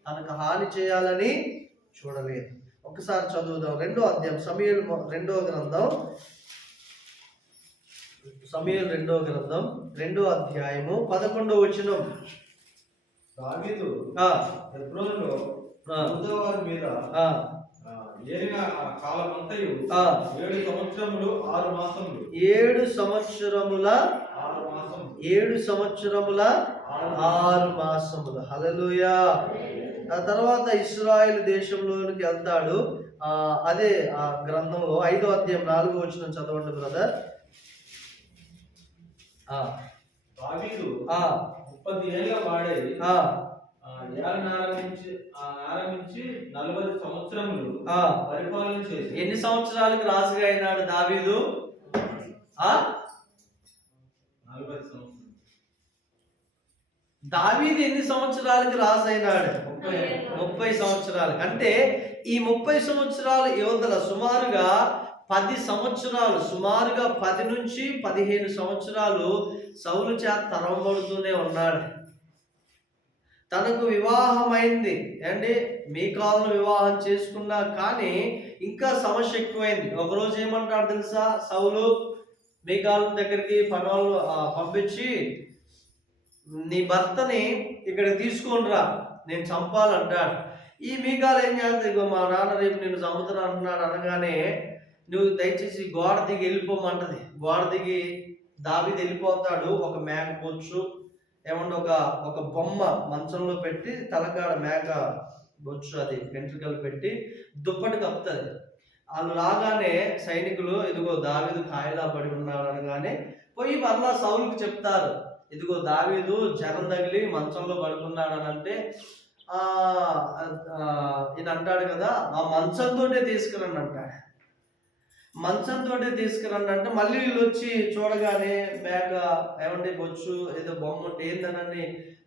తనకు హాని చేయాలని చూడలేదు. ఒకసారి చదువుదాం. 2వ అధ్యాయం సమూయేలు 2వ గ్రంథం, సమూయేలు 2వ గ్రంథం 2వ అధ్యాయము 11వ వచనం. దావీదు హెబ్రోనులో యూదావారి మీద ఏలిన కాలమంతయు 7 సంవత్సరములు 6 మాసములు 7 సంవత్సరముల 6 మాసములు. హల్లెలూయా. ఆ తర్వాత ఇశ్రాయేలు దేశంలోనికి వెళ్తాడు. అదే ఆ గ్రంథంలో 5వ అధ్యాయం 4వ వచనం చదవండి బ్రదర్. దావీదు 30 ఏళ్ల వాడే ఆరంభించి 40 సంవత్సరములు పరిపాలన చేసి. ఎన్ని సంవత్సరాలకు రాజుగా అయినాడు దావీదు? 40 సంవత్సరాలు. దావీదు ఎన్ని సంవత్సరాలకు రాజు అయినాడు? 30 సంవత్సరాలు. అంటే ఈ 30 సంవత్సరాల యోధుల సుమారుగా 10 సంవత్సరాలు, సుమారుగా 10 నుంచి 15 సంవత్సరాలు సౌలు చేత తరమబడుతూనే ఉన్నాడు. తనకు వివాహమైంది అండి, మీకాలను వివాహం చేసుకున్నా కానీ ఇంకా సమస్య ఎక్కువైంది. ఒకరోజు ఏమంటాడు తెలుసా సౌలు? మీకాలం దగ్గరికి పనులు పంపించి నీ భర్తని ఇక్కడ తీసుకొని రా, నేను చంపాలంటాడు. ఈ మీకాలు ఏం చేస్తుంది? ఇగో మా నాన్న రేపు నేను చంపుతాను అంటున్నాడు అనగానే నువ్వు దయచేసి గోడ దిగి వెళ్ళిపోమంటది. గోడ దిగి దావీదు వెళ్ళిపోతాడు. ఒక మేక బొచ్చు ఏమన్నా ఒక బొమ్మ మంచంలో పెట్టి తలకాడ మేక బొచ్చు అది వెంట్రుకలు పెట్టి దుప్పటి కప్పుతుంది. వాళ్ళు రాగానే సైనికులు ఇదిగో దావీదు కాయలా పడి ఉన్నాడు అనగానే పోయి మరలా సౌలుకి చెప్తారు, ఇదిగో దావీదు జనం తగిలి మంచంలో పడుకున్నాడు అని అంటే ఈయన అంటాడు కదా, ఆ మంచంతోటే తీసుకురండి అంటాడు. మంచంతోటే తీసుకురండి అంటే మళ్ళీ వీళ్ళు వచ్చి చూడగానే మేక ఏమంటే బొచ్చు ఏదో బొమ్మ ఉంటే ఏందనని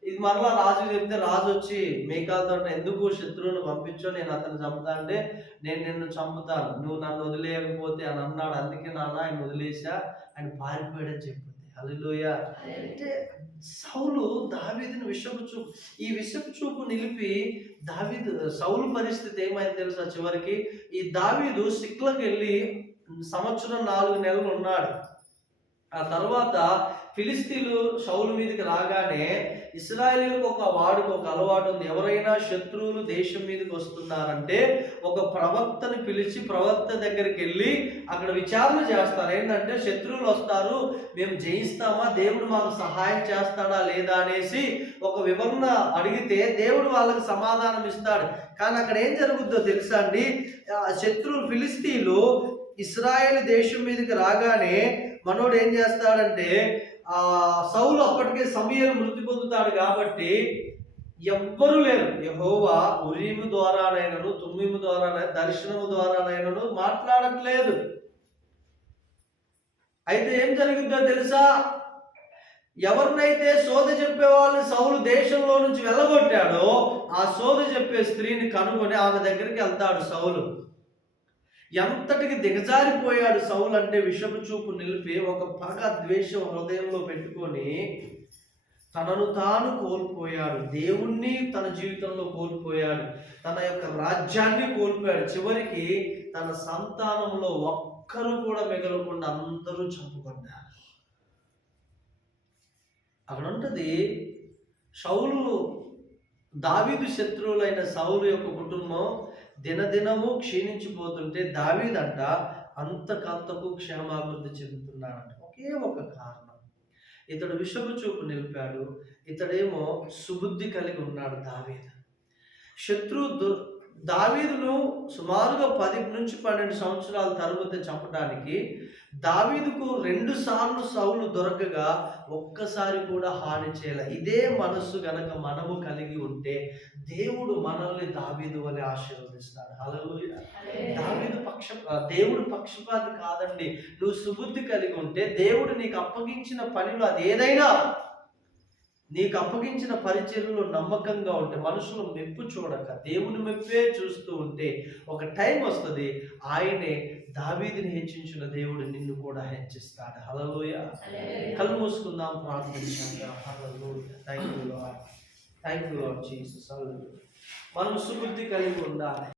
ఇది మరలా రాజు చెప్తే రాజు వచ్చి మీకాలతో ఎందుకు శత్రువుని పంపించో, నేను అతను చంపుతా అంటే నేను నిన్ను చంపుతాను, నువ్వు నన్ను వదిలేయకపోతే అని అన్నాడు. అందుకే నాన్న ఆయన వదిలేసా, ఆయన పారిపోయాడని చెప్పింది. హల్లెలూయా. అంటే సౌలు దావీదుని విషపు చూపు, ఈ విషపు చూపు నిలిపి సౌలు పరిస్థితి ఏమైంది తెలుసా? చివరికి ఈ దావీదు సిక్లకు వెళ్ళి 1 సంవత్సరం 4 నెలలు ఉన్నాడు. ఆ తర్వాత ఫిలిస్తీన్లు సౌలు మీదకి రాగానే ఇశ్రాయేలీలకు ఒక అలవాటు ఉంది. ఎవరైనా శత్రువులు దేశం మీదకి వస్తున్నారంటే ఒక ప్రవక్తని పిలిచి ప్రవక్త దగ్గరికి వెళ్ళి అక్కడ విచారణ చేస్తారు. ఏంటంటే శత్రువులు వస్తారు, మేము జయిస్తామా, దేవుడు మాకు సహాయం చేస్తాడా లేదా అనేసి ఒక వివరణ అడిగితే దేవుడు వాళ్ళకి సమాధానం ఇస్తాడు. కానీ అక్కడ ఏం జరుగుద్దో తెలుసా అండి? శత్రువులు ఫిలిస్తీన్లు ఇశ్రాయేల్ దేశం మీదకి రాగానే మనోడు ఏం చేస్తాడంటే సౌలు అప్పటికే సమూయేలు మృతి పొందుతాడు కాబట్టి ఎవ్వరూ లేరు. యెహోవా ఉరీము ద్వారానైనను తుమ్మీము ద్వారానైనా దర్శనము ద్వారానైనను మాట్లాడట్లేదు. అయితే ఏం జరిగిందో తెలుసా? ఎవరినైతే సోద చెప్పే వాళ్ళని సౌలు దేశంలో నుంచి వెళ్ళగొట్టాడో ఆ సోద చెప్పే స్త్రీని కనుగొని ఆమె దగ్గరికి వెళ్తాడు సౌలు. ఎంతటికి దిగజారిపోయాడు సౌలు అంటే విషపు చూపు నిలిపి ఒక పగ ద్వేషం హృదయంలో పెట్టుకొని తనను తాను కోల్పోయాడు. దేవుణ్ణి తన జీవితంలో కోల్పోయాడు, తన యొక్క రాజ్యాన్ని కోల్పోయాడు. చివరికి తన సంతానంలో ఒక్కరు కూడా మిగలకుండా అందరూ చంపుకున్నారు. అక్కడ ఉంటుంది సౌలు దావీదు శత్రువులైన సౌలు యొక్క కుటుంబం దినదినము క్షీణించిపోతుంటే దావీదంట అంతకంతకు క్షేమాభివృద్ధి చెందుతున్నాడంట. ఒకే ఒక కారణం, ఇతడు విషపు చూపు నిలిపాడు, ఇతడేమో సుబుద్ధి కలిగి ఉన్నాడు. దావీదును సుమారుగా 10 నుంచి 12 సంవత్సరాల తరువాత చంపడానికి దావీదుకు 2 సార్లు సౌలు దొరకగా ఒక్కసారి కూడా హాని చేయలే. ఇదే మనస్సు గనక మనము కలిగి ఉంటే దేవుడు మనల్ని దావీదు వలె ఆశీర్వదిస్తాడు. హల్లెలూయా. దేవుడు పక్షపాతి కాదండి. నువ్వు సుబుద్ధి కలిగి ఉంటే దేవుడు నీకు అప్పగించిన పనిలో అది ఏదైనా, నీకు అప్పగించిన పరిచర్యలో నమ్మకంగా ఉంటే, మనుషులు మెప్పు చూడక దేవుని మెప్పే చూస్తూ ఉంటే ఒక టైం వస్తుంది, ఆయనే దావీదుని హెచ్చించిన దేవుడు నిన్ను కూడా హెచ్చిస్తాడు. హల్లెలూయా. కళ్ళు మూసుకుందాం, ప్రార్థించాం. Hallelujah. Thank you Lord Jesus. మనం సుబుద్ధి కలిగి ఉండాలి.